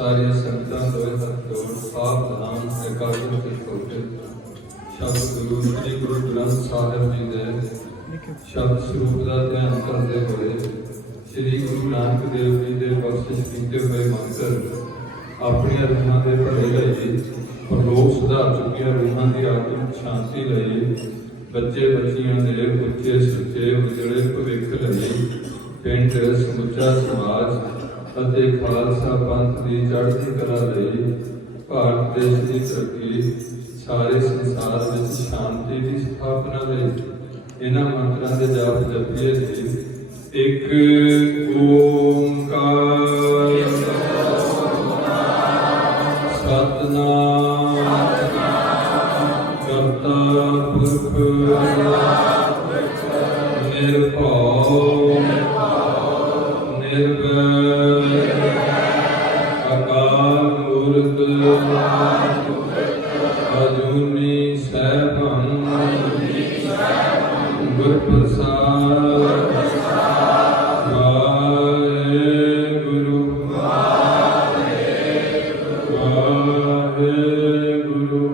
सारिया संगतां दोए हथ जोड़ सावधान एकाग्र ते होके शब्द गुरु श्री गुरु ग्रंथ साहिब जी दे शब्द स्वरूप का ध्यान करते हुए श्री गुरु नानक देव जी के बख्शिश कीते हुए मंत्र अपनी रूहां के भले लई परलोक सुधार चुकिया रूहां की आत्मिक शांति लई बच्चे बच्चियां दे उच्चे सुचे उजड़े भविख लई पिंड समुचा समाज ਅਤੇ ਖਾਲਸਾ ਪੰਥ ਦੀ ਚੜ੍ਹਦੀ ਕਲਾ ਲਈ ਭਾਰਤ ਦੇਸ਼ ਦੀ ਤਰੱਕੀ ਸਾਰੇ ਸੰਸਾਰ ਵਿੱਚ ਸ਼ਾਂਤੀ ਦੀ ਸਥਾਪਨਾ ਲਈ ਇਹਨਾਂ ਮੰਤਰਾਂ ਦੇ ਜਾਪ ਜਪੀਏ ਜੀ। ਇੱਕ ਓੰਕਾਰ ਸਤਿਨਾਮ ਕਰਤਾ ਪੁਰਖ ਨਿਰਭਉ ਅਜੂਨੀ ਸੈਭੰ ਗੁਰ ਪ੍ਰਸਾਦ ਵਾਹਿਗੁਰੂ ਵਾਹਿਗੁਰੂ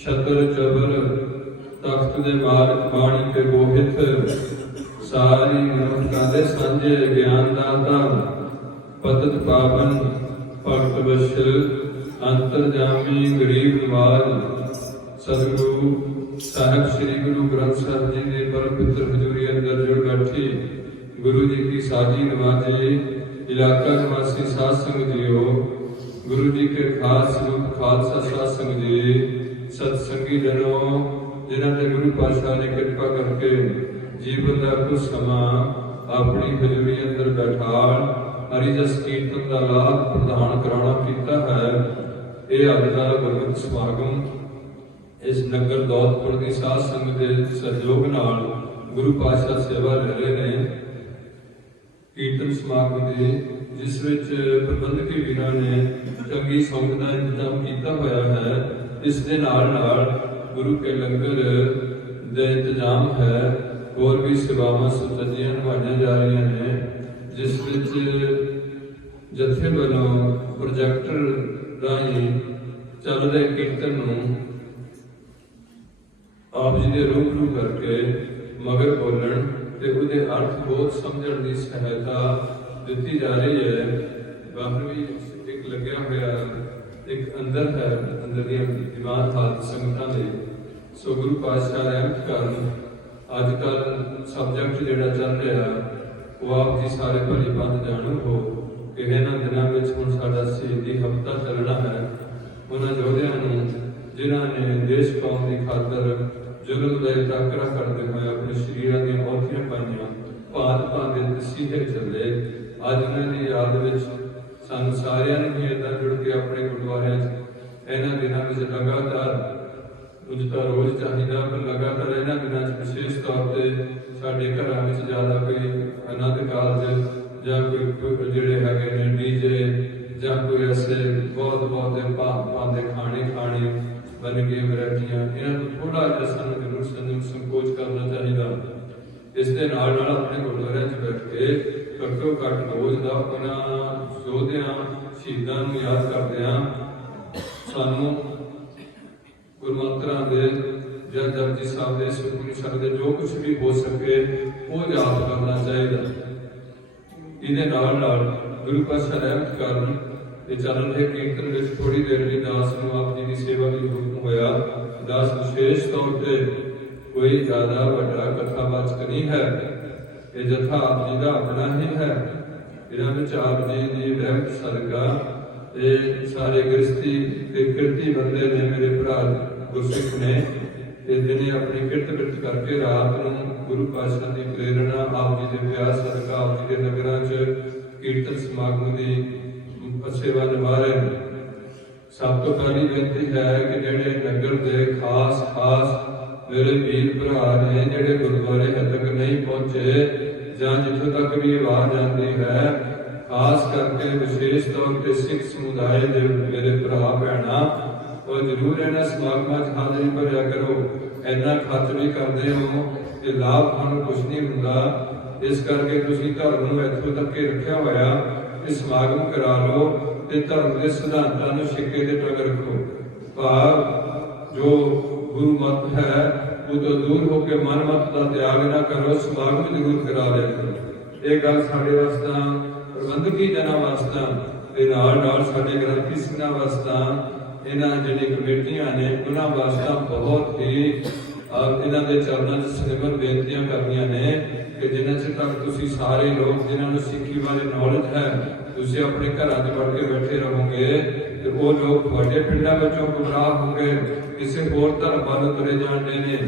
शतर चबर तख्त दे बाणी के बोहित सारी मनुष्यता दे सांझे ज्ञान दाता पतत पावन भगत बशर अंतरजामी गरीब नवाज सतगुरु साहिब श्री गुरु ग्रंथ साहिब जी के परम पवित्र हजूरी अंदर जुड़ बैठी गुरु जी की साजी नवाजी इलाका निवासी साध संगत जीओ गुरु जी के खास रूप खालसा साध संगत जी सत्संगी जनों जिन्हों ने गुरु पातशाह ने कृपा करके जीवन का कुछ समा अपनी हजूरी अंदर बैठा हरिजस कीर्तन का लाभ प्रदान कराना किया है। यह अज का गुरमत समागम इस नगर दौलतपुर की साध संगत के सहयोग नाल गुरु पातशाह सेवा ले रहे हैं कीर्तन समागम की जिस विच प्रबंधकी वीरां ने चंगी संगत का इंतजाम किया हुआ है। इस दे नाल गुरु के लंगर दे इंतजाम है और भी सेवावां सुचजियां निभाईयां जा रही हैं जिस विच जथे वालों प्रोजैक्टर राही चल रहे कीर्तन नूं आप जी दे रूबरू करके मगर बोलण ते उहदे अर्थ बोध समझण दी सहायता दी जा रही है। बाहर भी एक लग्या होया एक अंदर है अंदर दिमाग हाथ संगतां दे सो गुरु पातशाह रहमत करन अजकल सबजैक्ट जिहड़ा चल रहा वो आप जी सारे भली बंद जानू हो कि इन्हां दिनां विच हुण साडा शहीदी हफ्ता चलना है। उन्हां योद्धियां नूं जिन्हां ने देश कौम की खातर जुल्म का टाकरा करते हुए अपने शरीरां दी औथियां पाईयां भांत भांत दे तसीहे चले अज उन्हां दी याद विच सानू सारिਆਂ ਨੂੰ भी इदां जुड़ के अपने गुरुद्वारे इन्हां दिनां विच लगातार कुछ तो रोज चाहिए पर लगातार इन्हां दिनां विशेष तौर पर साडे घरां विच ज़्यादा कोई आनंद कारज जां कोई जिहड़े हैगे ने डीजे जां कोई ऐसे बहुत बहुत भांत दे खाने खाने बन गए वैरायटियां इन्हां नूं थोड़ा जिहा सानू जरूर संकोच करना चाहिए। इस दे नाल नाल अपने गुरुद्वारे च बैठ के घट्टो घट रोज का उन्हां योद्धियां शहीदां नूं याद करदिआं सानू गुरमंत्रां दे जां जपजी साहिब दे सुखमनी साहिब दे जो कुछ भी हो सके वो याद करना चाहिए। इहदे नाल नाल गुरु पातशाह रहमत करन ते चल रहे कीर्तन विच थोड़ी देर लई दास नूं आप जी की सेवा दी हुक्म होया। दास विशेष तौर पर कोई ज़्यादा वड्डा कथावाचक नहीं है, ये जथा आप जी का अपना ही है। इन्हां विच आप जी की रहमत सदका ये सारे गृहस्थी ते किरती बंदे ने मेरे भरा गुरसिख ने दिने अपनी किरत विरत करके रात नूं गुरु पातशाह की प्रेरणा आप जी के प्यार सदका आप जी के नगरां च कीर्तन समागम की सेवा निभा रहे हैं। सब तो पहली बेनती है कि जेडे नगर के खास खास मेरे वीर भरा ने जिहड़े गुरुद्वारे हजे तक नहीं पहुंचे जां जिथों तक भी आवाज आती है, खास करके विशेष तौर पर सिख समुदाय के मेरे भरा भैणा, और जरूर इन्हां समागमां च हाज़री भरिया करो। इन्ना खर्च भी करते हो कि लाभ तुहानूं कुछ नहीं हुंदा। इस करके तुसीं धर्म नूं इत्थों तक रखिया होया कि समागम करा लो ते धर्म के सिद्धांतां नूं सिक्के ते टंग रखो। भाव जो गुरु मत है वो तो दूर होकर मन मत का त्याग ना करो, समागम जरूर करा लिया करो। ये गल साडे वास्ते प्रबंधकी जना वास्ते ते नाल साडे ग्रंथी सिंहां वास्ते इन्हां जिहड़ी कमेटियां ने उन्हां वास्ते बहुत ही इन्हां दे चरणों च सिमरन बेनतियां करनियां ने कि जिन्ना चिर तक तुसीं सारे लोग जिन्हां नूं सिੱਖੀ बारे नॉलेज है तुसीं अपने घरां 'च वड़ के बैठे रहोगे ते वो लोग तुहाडे पिंडां विचों गुमराह होंगे, किसी होर धर्म वाल तुरे जाणदे ने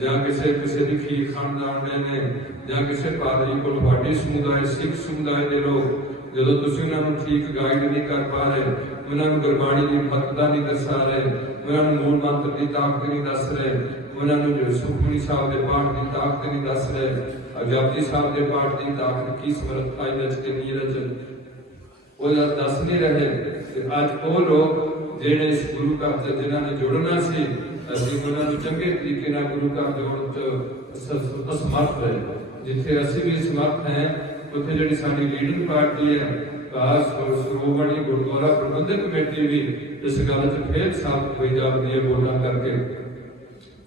जां किसी दी खीर खाण जाणदे ने जां किसी पादरी कोल तुहाडी समुदाय सिੱਖ समुदाय दे लोग ਜਦੋਂ ਤੁਸੀਂ ਉਹਨਾਂ ਨੂੰ ਠੀਕ ਗਾਈਡ ਨਹੀਂ ਕਰ ਪਾ ਰਹੇ, ਉਹਨਾਂ ਨੂੰ ਗੁਰਬਾਣੀ ਦੀ ਮਹੱਤਤਾ ਨਹੀਂ ਦੱਸਾ ਰਹੇ, ਉਹਨਾਂ ਨੂੰ ਮੂਲ ਮੰਤਰ ਦੀ ਤਾਕਤ ਨਹੀਂ ਦੱਸ ਰਹੇ, ਉਹਨਾਂ ਨੂੰ ਜੋ ਸੁਖਮਨੀ ਸਾਹਿਬ ਦੇ ਪਾਠ ਦੀ ਤਾਕਤ ਨਹੀਂ ਦੱਸ ਰਹੇ, ਜਪਜੀ ਸਾਹਿਬ ਦੇ ਪਾਠ ਦੀ ਤਾਕਤ ਕੀ ਸਮਰੱਥਾ ਇਹਦੇ ਚ ਕਿੰਨੀ ਰਚ ਉਹ ਦੱਸ ਨਹੀਂ ਰਹੇ। ਤੇ ਅੱਜ ਉਹ ਲੋਕ ਜਿਹੜੇ ਇਸ ਗੁਰੂ ਘਰ ਦੇ ਜਿਨ੍ਹਾਂ ਨੇ ਜੁੜਨਾ ਸੀ, ਅਸੀਂ ਉਹਨਾਂ ਨੂੰ ਚੰਗੇ ਤਰੀਕੇ ਨਾਲ ਗੁਰੂ ਘਰ ਜੋੜਨ ਚ ਅਸਮਰਥ ਰਹੇ। ਜਿੱਥੇ ਅਸੀਂ ਵੀ ਸਮਰਥ ਹੈ ਉੱਥੇ ਜਿਹੜੀ ਸਾਡੀ ਲੀਡਿੰਗ ਪਾਰਟੀ ਹੈ ਕਾਸ ਸ਼੍ਰੋਮਣੀ ਗੁਰਦੁਆਰਾ ਪ੍ਰਬੰਧਕ ਕਮੇਟੀ ਵੀ ਇਸ ਗੱਲ 'ਚ ਫੇਰ ਸਾਬਤ ਹੋਈ ਜਾਂਦੀ ਹੈ ਵੋਟਾਂ ਕਰਕੇ।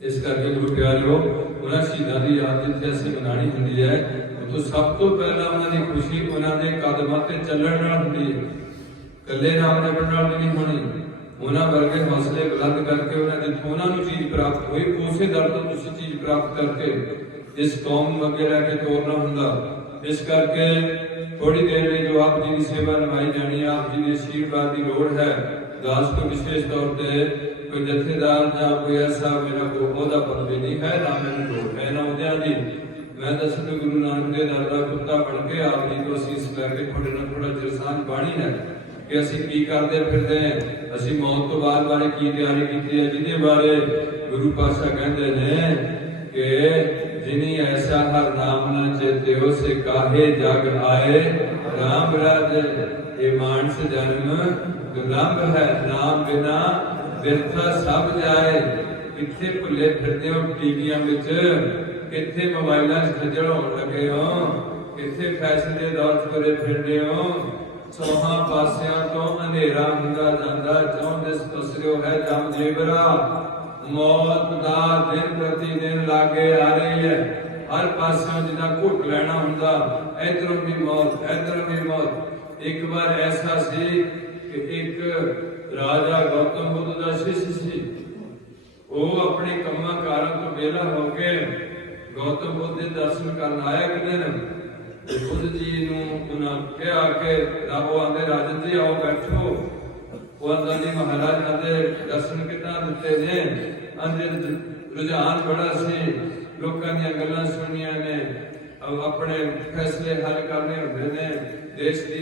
ਇਸ ਕਰਕੇ ਗੁਰੂ ਪਿਆਰਿਓ, ਉਹਨਾਂ ਸ਼ਹੀਦਾਂ ਦੀ ਯਾਦ ਜਿੱਥੇ ਅਸੀਂ ਮਨਾਉਣੀ ਹੁੰਦੀ ਹੈ ਉੱਥੋਂ ਸਭ ਤੋਂ ਪਹਿਲਾਂ ਉਹਨਾਂ ਦੀ ਖੁਸ਼ੀ ਉਹਨਾਂ ਦੇ ਕਦਮਾਂ ਤੇ ਚੱਲਣ ਨਾਲ ਹੁੰਦੀ ਹੈ, ਇਕੱਲੇ ਨਾਮ ਜਪਣ ਨਾਲ ਵੀ ਨਹੀਂ ਹੋਣੀ। ਉਹਨਾਂ ਵਰਗੇ ਹੌਸਲੇ ਬੁਲੰਦ ਕਰਕੇ ਉਹਨਾਂ ਜਿੱਥੋਂ ਉਹਨਾਂ ਨੂੰ ਚੀਜ਼ ਪ੍ਰਾਪਤ ਹੋਈ ਉਸੇ ਦਰ ਤੋਂ ਤੁਸੀਂ ਚੀਜ਼ ਪ੍ਰਾਪਤ ਕਰਕੇ ਇਸ ਕੌਮ ਨੂੰ ਅੱਗੇ ਲੈ ਕੇ ਤੋਰਨਾ ਹੁੰਦਾ। इस करके थोड़ी देर में जो आप जी की सेवा निभाई जानी है, आप जी के आशीर्वाद की लोड़ है। दास को विशेष तौर पर कोई जथेदार या कोई ऐसा मेरा कोई ओहदा पदवी नहीं है, ना मैंने लोड़ है ना उद्या जी। मैं दसवें गुरु नानक देव दर दा कुत्ता बन के आप जी को असीस लैके थोड़े नाल थोड़ा चिरसान बाणी है कि असीं की करते फिरदे हैं, असीं मौत तो बाद बारे की तैयारी की है, जिहदे बारे गुरु पातशाह कहंदे ने कि जिनी ऐसा हर नाम न चेत्यो से काहे जग आए, राम राज ये मानस जन्म दुर्लभ है, नाम बिना बिरथा सब जाए। किथे भुले फिरदे हो टीवियां विच, किथे मोबाइलां च खज्जल होण लगे हो, किथे फैशन दे दौर च तुरे फिरदे हो। चौहां पासियां तो अंधेरा हुंदा जांदा, चौं दिस तुसरियो है जम जेबरा। मौत का दिन प्रति दिन लागे आ रही है, हर पासों जिदा घुट लेना हुंदा, इधरों भी मौत इधरों भी मौत। एक बार ऐसा सी कि एक राजा गौतम बुद्ध का शिष्य सी, वो अपने कम्मा कारों तो वेला होके गौतम बुद्ध के दर्शन करने आया एक दिन। बुद्ध जी ने कहा कि वो आंदे राजन जी आओ बैठो। महाराज आदे दर्शन कितना दिते ने, अंदर रुझान बड़ा सी, लोकां दी गल्लां सुनिया ने, अपने फैसले हल करने होंदे ने, देश दी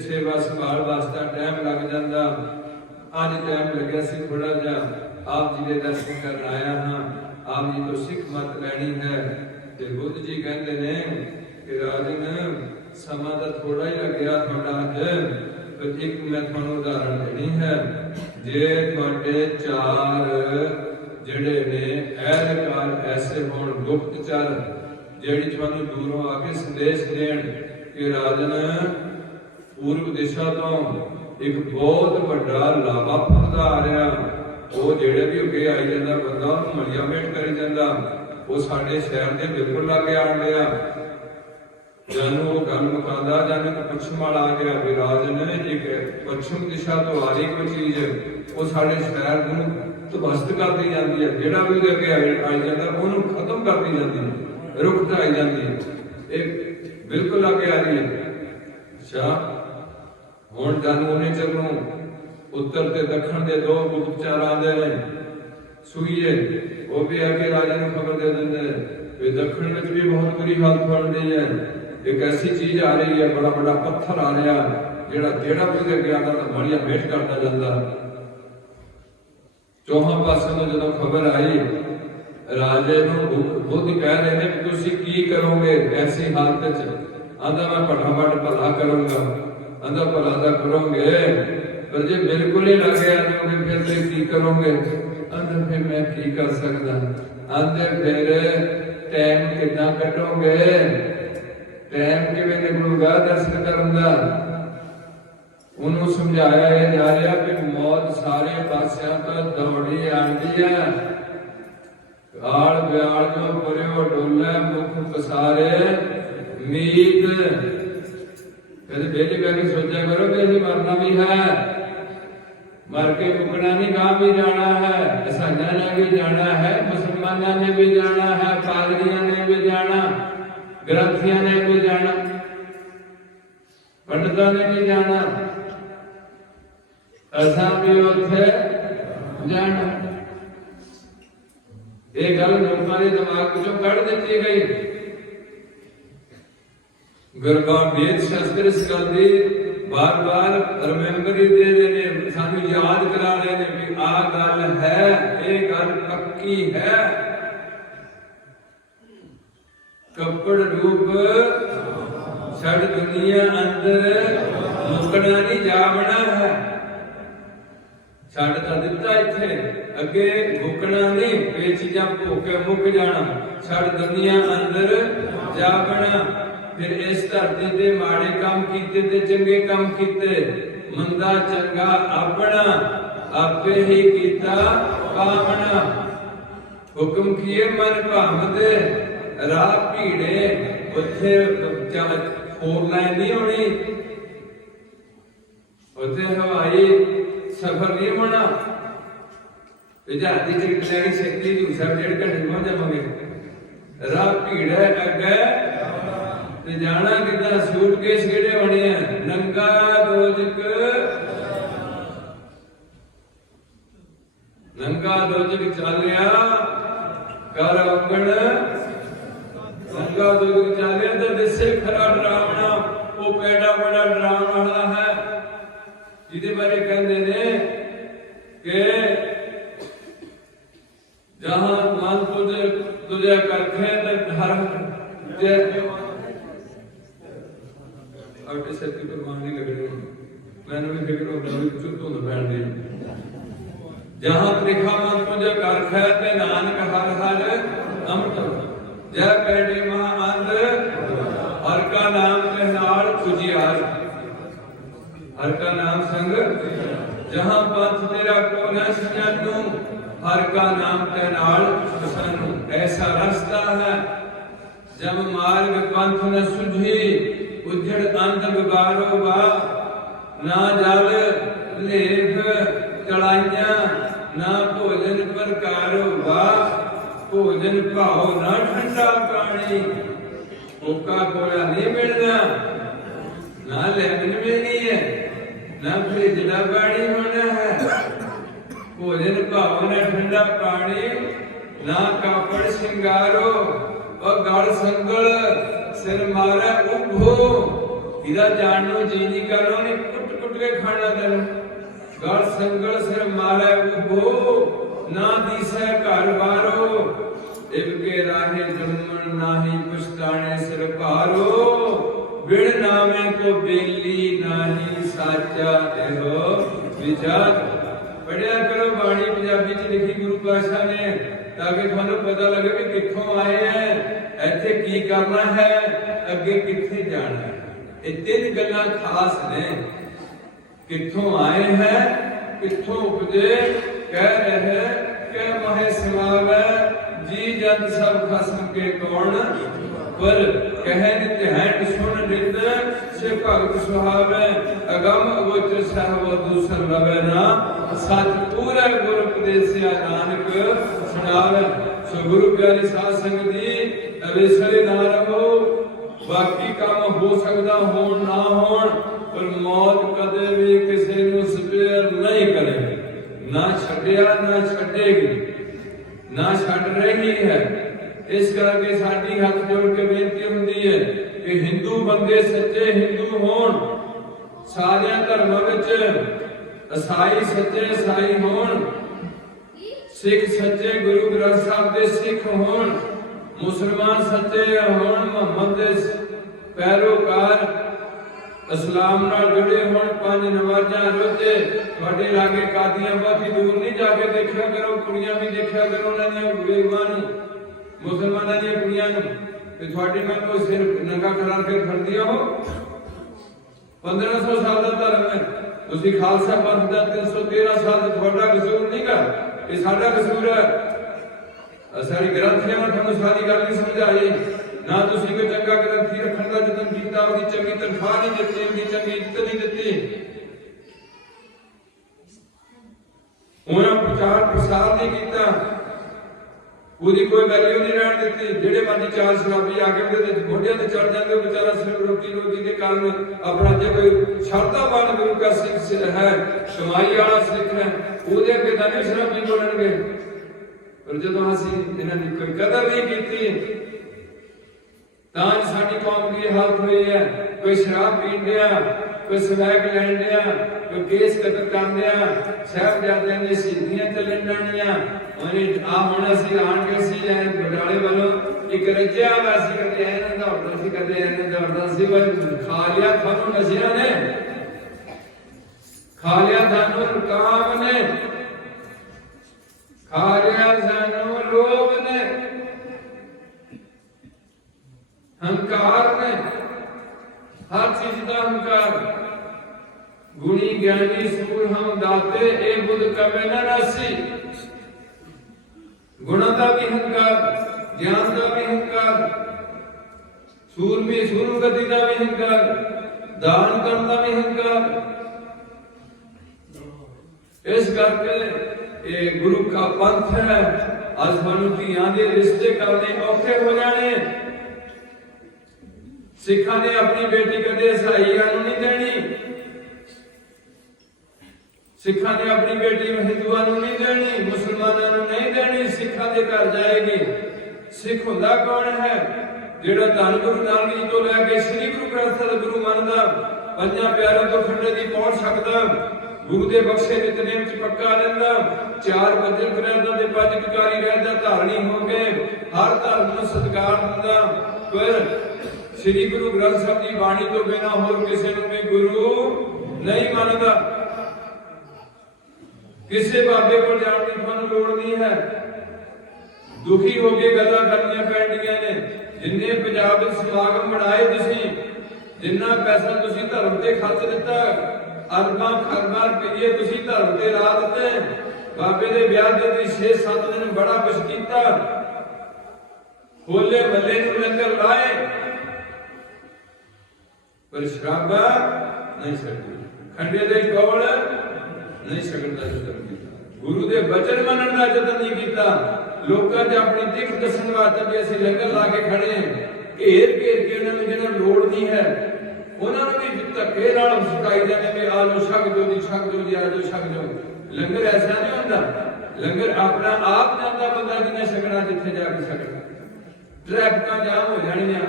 सेवा संभाल वास्ते टाइम लग जांदा। अज टाइम लग्या सी थोड़ा जा, आप जी दे दर्शन करन आया हां, आप जी तो सिख मत लैनी है। ते बुद्ध जी कहंदे ने कि राजन समा दा थोड़ा ही लग्या थोड़ा अज, एक मैं थोड़ा उदाहरण देनी है। जे थोड़े चार जड़े ने एहलकार ऐसे होण गुप्तचर जेड़ी थानू दूरों आके संदेश देण कि राजन पूर्व दिशा तो एक बहुत बड़ा लावा फुलदा आ रहा, वो जेड़े भी अगे आई जांदा बंदा उहनूं मलिया भेंट करी जांदा, वो साडे शहर दे बिल्कुल लागे आण लिया। जानू वो गल मुकांदा जाने तो पश्चिम वाला आ गया भी राजन एक पश्चिम दिशा तो आ रही कोई चीज वो साडे शहर नूं तबस्त कर दी जाती है, जेड़ा भी अगे आई जाता उन्होंने खत्म कर दी जाती है, रुक ढाई जाती है, एक बिल्कुल आगे आ रही है। अच्छा हुण जानू उन्हें चलूं उत्तर ते दक्षिण दे दो गुप्तचर आंदे ने सुईए, वो भी आके राजा नूं खबर दे दिंदे वे दक्षिण विच भी बहुत बुरी हालत बन रही है, एक ऐसी चीज आ रही है, बड़ा बड़ा पत्थर आ रहा जेड़ा भी अगे आता तो बड़िया भेंट करता जाता। चौहां पासों तो जो खबर आई राजे बुद्ध कह रहे हैं कि तुसी की करोगे ऐसी हालत च? आंदा मैं फटाफट भला करूंगा। आंदा भला तो करोगे, पर जे बिल्कुल ही लगे आजोगे फिर तो की करोगे? आंदा फिर मैं की कर सकता? आंदे फिर टाइम कितना कटोगे? टाइम किवें निकलूगा दर्शन करन दा? उन्होंने समझाया जा रहा कि मौत सारे पासियां तो दौड़ी आंदी है। आल ब्याल जो परो डोले मुख पसारे मीत। कभी बेली बह के सोचा करो कि अभी मरना भी है, मर के मुकना नहीं, कहाँ भी जाना है। ईसाइयों ने भी जाना है, मुसलमानों ने भी जाना है, पादरियों ने भी जाना, ग्रंथियों ने भी जाना, पंडितों ने भी जाना, असा भी उत्थे जाना। ये गल लोगों के दिमाग चो कढ़ दी गई। गुरबाण वेद शास्त्र इस गल की बार बार रिमेंबरी दे रहे हैं, सानू याद करा रहे हैं कि आ गल है, ये गल पक्की है। कपड़ रूप छड़ दुनिया अंदर मुकना नहीं जावना है। छड़ तो दिता इत्थे, अगे मुकना नहीं, ये चीजा भोके मुक जाना। छड़ दुनिया अंदर जावना। फिर इस धरती ते माड़े काम कीते ते चंगे काम कीते, मंदा चंगा अपना आपे ही कीता पावना। हुक्म किए मन भावदे राह भीड़े, उत्थे फोर लाइन नहीं होनी, उत्थे हवाई सफर नहीं होना। जहाज की टिकट लैके छेती दूसरा 1.5 घंटे पहुंच जावांगे। राह भीड़ है अगे ते जाना कितना? सूटकेस किहड़े बने हैं? नंगा दोजक, नंगा दोजक चल रहा कर अंगण, नंगा दोजक चल रहा तो दिसे खरा डरावना। वो पैड़ा बड़ा डरावना वाला है, जिहदे बारे कहते ने कि जहां मन तुझे करखे आटे सिर की कुर्बान नहीं लगनी। मैंने भी फिक्र होता भी कुछ धुंध पैण दी। जहां त्रिखा मन तुझे करखे ते नानक हर हर अमृत, जय पैड़ी महा अंध हर का नाम के नाल तुझियार। हर का नाम संग जहां पंथ तेरा को न सजनू, हर का नाम के नाल सनू। ऐसा रास्ता है जब मार्ग पंथ न सुझी, उजड़ अंत बिगाड़ो बा। ना जल लेख चढ़ाइया, ना भोजन प्रकारो बा। भोजन भाओ ना ठंडा पानी, कोका कोला नहीं मिलना, ना लेमन मिलनी है, ना फ्रिजला पानी होना है। भोजन भाओ ना ठंडा पानी, ना कापड़ सिंगारो और गल संगल सिर मारे उभो। इधर जाननो जी नहीं करो, नहीं कुट कुट के खाना देना। गल संगल सिर मारे उभो, ना दिसे घर बारो। इबके राहे जन्मन नाही, पुछताने सिर पारो। बिड़ नामे को बेली नाही, साचा एहो विचार। पढ़िया करो बाणी पंजाबी च लिखी गुरु पातशाह ने, ताकि थानू पता लगे कि कित्थों आए हैं, इत्थे की करना है, अगे कित्थे जाना है। ये 3 गल्लां खास ने। कित्थों आए हैं, कित्थों उपजे, कह रहे के महे समावे। जी जन सब खसम के कौन, पर कह नित्य सुन नित से भगत सुहावे। अगम अगोचर सहब दूसर लवे ना, सच पूरा गुर उपदेसिया नानक सुनावे। सो गुरु प्यारी साध संगत जी, अवेसरे ना रहो। बाकी काम हो सकता हो ना हो, पर मौत कदे भी किसी नूं स्पेयर नहीं करेगी। ना छड्डिया ना छड्डेगी, ना छड्ड रही है। इस करके साडी हाथ जोड़ के बेनती हुंदी है कि हिंदू बंदे सच्चे हिंदू होण, सारे धर्मां विच ईसाई सच्चे ईसाई होण, सिख सच्चे गुरु ग्रंथ साहब के सिख होण, मुसलमान सच्चे होण, मुहम्मद दे पैरोकार इस्लाम नाल जुड़े होण, 5 नमाज़ां रोजे तुहाडे लागे कादियां बाकी दूर नहीं जाके देखिया करो, कुड़ियां भी देखिया करो उन्हां दी बेगमां नूं, मुसलमानां दी कुड़ियां नूं, ते तुहाडे नाल कोई सिर नंगा करा के खड़दियां हो। 1500 साल दा धर्म है, तुसीं खालसा पंथ दा 313 साल दा तुहाडा कसूर नहीं गा, ये साडा कसूर है। सारी ग्रंथियां ने तुहानूं सारी गल नहीं समझाई ना, तुसीं कोई चंगा ग्रंथी रखण दा यतन कीता, ओहदी चंगी तनख्वाह नहीं दित्ती, ओहदी चंगी इज्जत नहीं दित्ती, उन्हां प्रचार प्रसार नहीं कीता, पूरी कोई वैल्यू नहीं रहन दित्ती। जेड़े मर्जी चार शराबी आके उहदे मोढियां ते चढ़ जांदे, बेचारा सिर्फ रोटी रोटी के कारण अपना जे कोई श्रद्धावान गुरु का सिख है, कमाई वाला सिख है, उहदे अगे तां नहीं शराबी बोलणगे। पर जदों असीं इन्हां दी कोई कदर नहीं कीती तां साडी कौम की हालत हुई है। कोई शराब पीण दिया, कोई स्वैग लैण दिया, कोई केस कतल कर दिया, साहिबजादियां दी शहीदियां चलन जाणियां। आ हुण असीं आण के असीं बटाले वालों एक रज्जिया वासी कदे ऐ ना दौड़दा सी, कदे ऐ ना दौड़दा सी, बस खा लिया थानू नशियां ने, खा लिया थानू काम ने, खा लिया थानू लोभ ने, हंकार ने, हर चीज का हंकार। गुणी ज्ञानी सूर हम दाते, ए बुध कवे न रासी। गुणों का भी हंकार, ज्ञान का भी हंकार, सूरमी सूरगति का भी हंकार, दान करने का भी हंकार। इस करके ये गुरु का पंथ है। अज सानू धीआं दे रिश्ते करने औखे हो जाने। सिखा ने अपनी बेटी कदे ईसाइयां नहीं देनी, सिखा ने अपनी बेटी हिंदुआं नहीं देनी, मुसलमानों नहीं देनी, सिखा के घर जाएगी। सिख हुंदा कौन है? जिहड़ा धन गुरु नानक जी तो लैके श्री गुरु ग्रंथ साहिब गुरु मनदा, पंजां प्यारों तो खंडे दी पहुंच सकदा, गुरु दे बख्शे नितनेम च पक्का रहिंदा, 4 बजर ग्रंथां दे 5 टिकारी रहंदा, धारणी हो गए, हर धर्म नूं सत्कार दिंदा। पर श्री गुरु ग्रंथ साहिब की बाणी तो बिना होर किसी नूं भी गुरु नहीं मानता। किसी बाबे को जाण दी तुहानूं लोड़ नहीं है। दुखी हो के गल्लां करनियां पैंदियां ने। जिन्ने पंजाब विच समागम बनाए तुसीं, जिन्ना पैसा तुसीं धर्म ते खर्च दिता, अरबां खरबां रुपये तुसीं धर्म ते ला दिते। बाबे दे ब्याह दे 6-7 दिन बड़ा कुछ कीता, होले मल्ले नूं लंगर लाए, पर शराबा नहीं छड्डी, खंडे दे कौल नहीं छड्डण दा यतन कीता, गुरु दे वचन मनण दा यतन नहीं कीता। लोकां ते अपनी दिख दसन वास्ते भी असीं लंगर ला के खड़े हैं, घेर घेर के उन्हां नूं जिन्हां लोड़ नहीं है उन्हां नूं भी धक्के नाल सकाई जांदे भी आ लो छक दो जी, छक दो जी, आ जाओ छक दो। लंगर ऐसा नहीं हुंदा, लंगर अपना आप जांदा बंदा जिन्ने छकना जिथे जाके छकना। ट्रैफिकां जाम हो जाणियां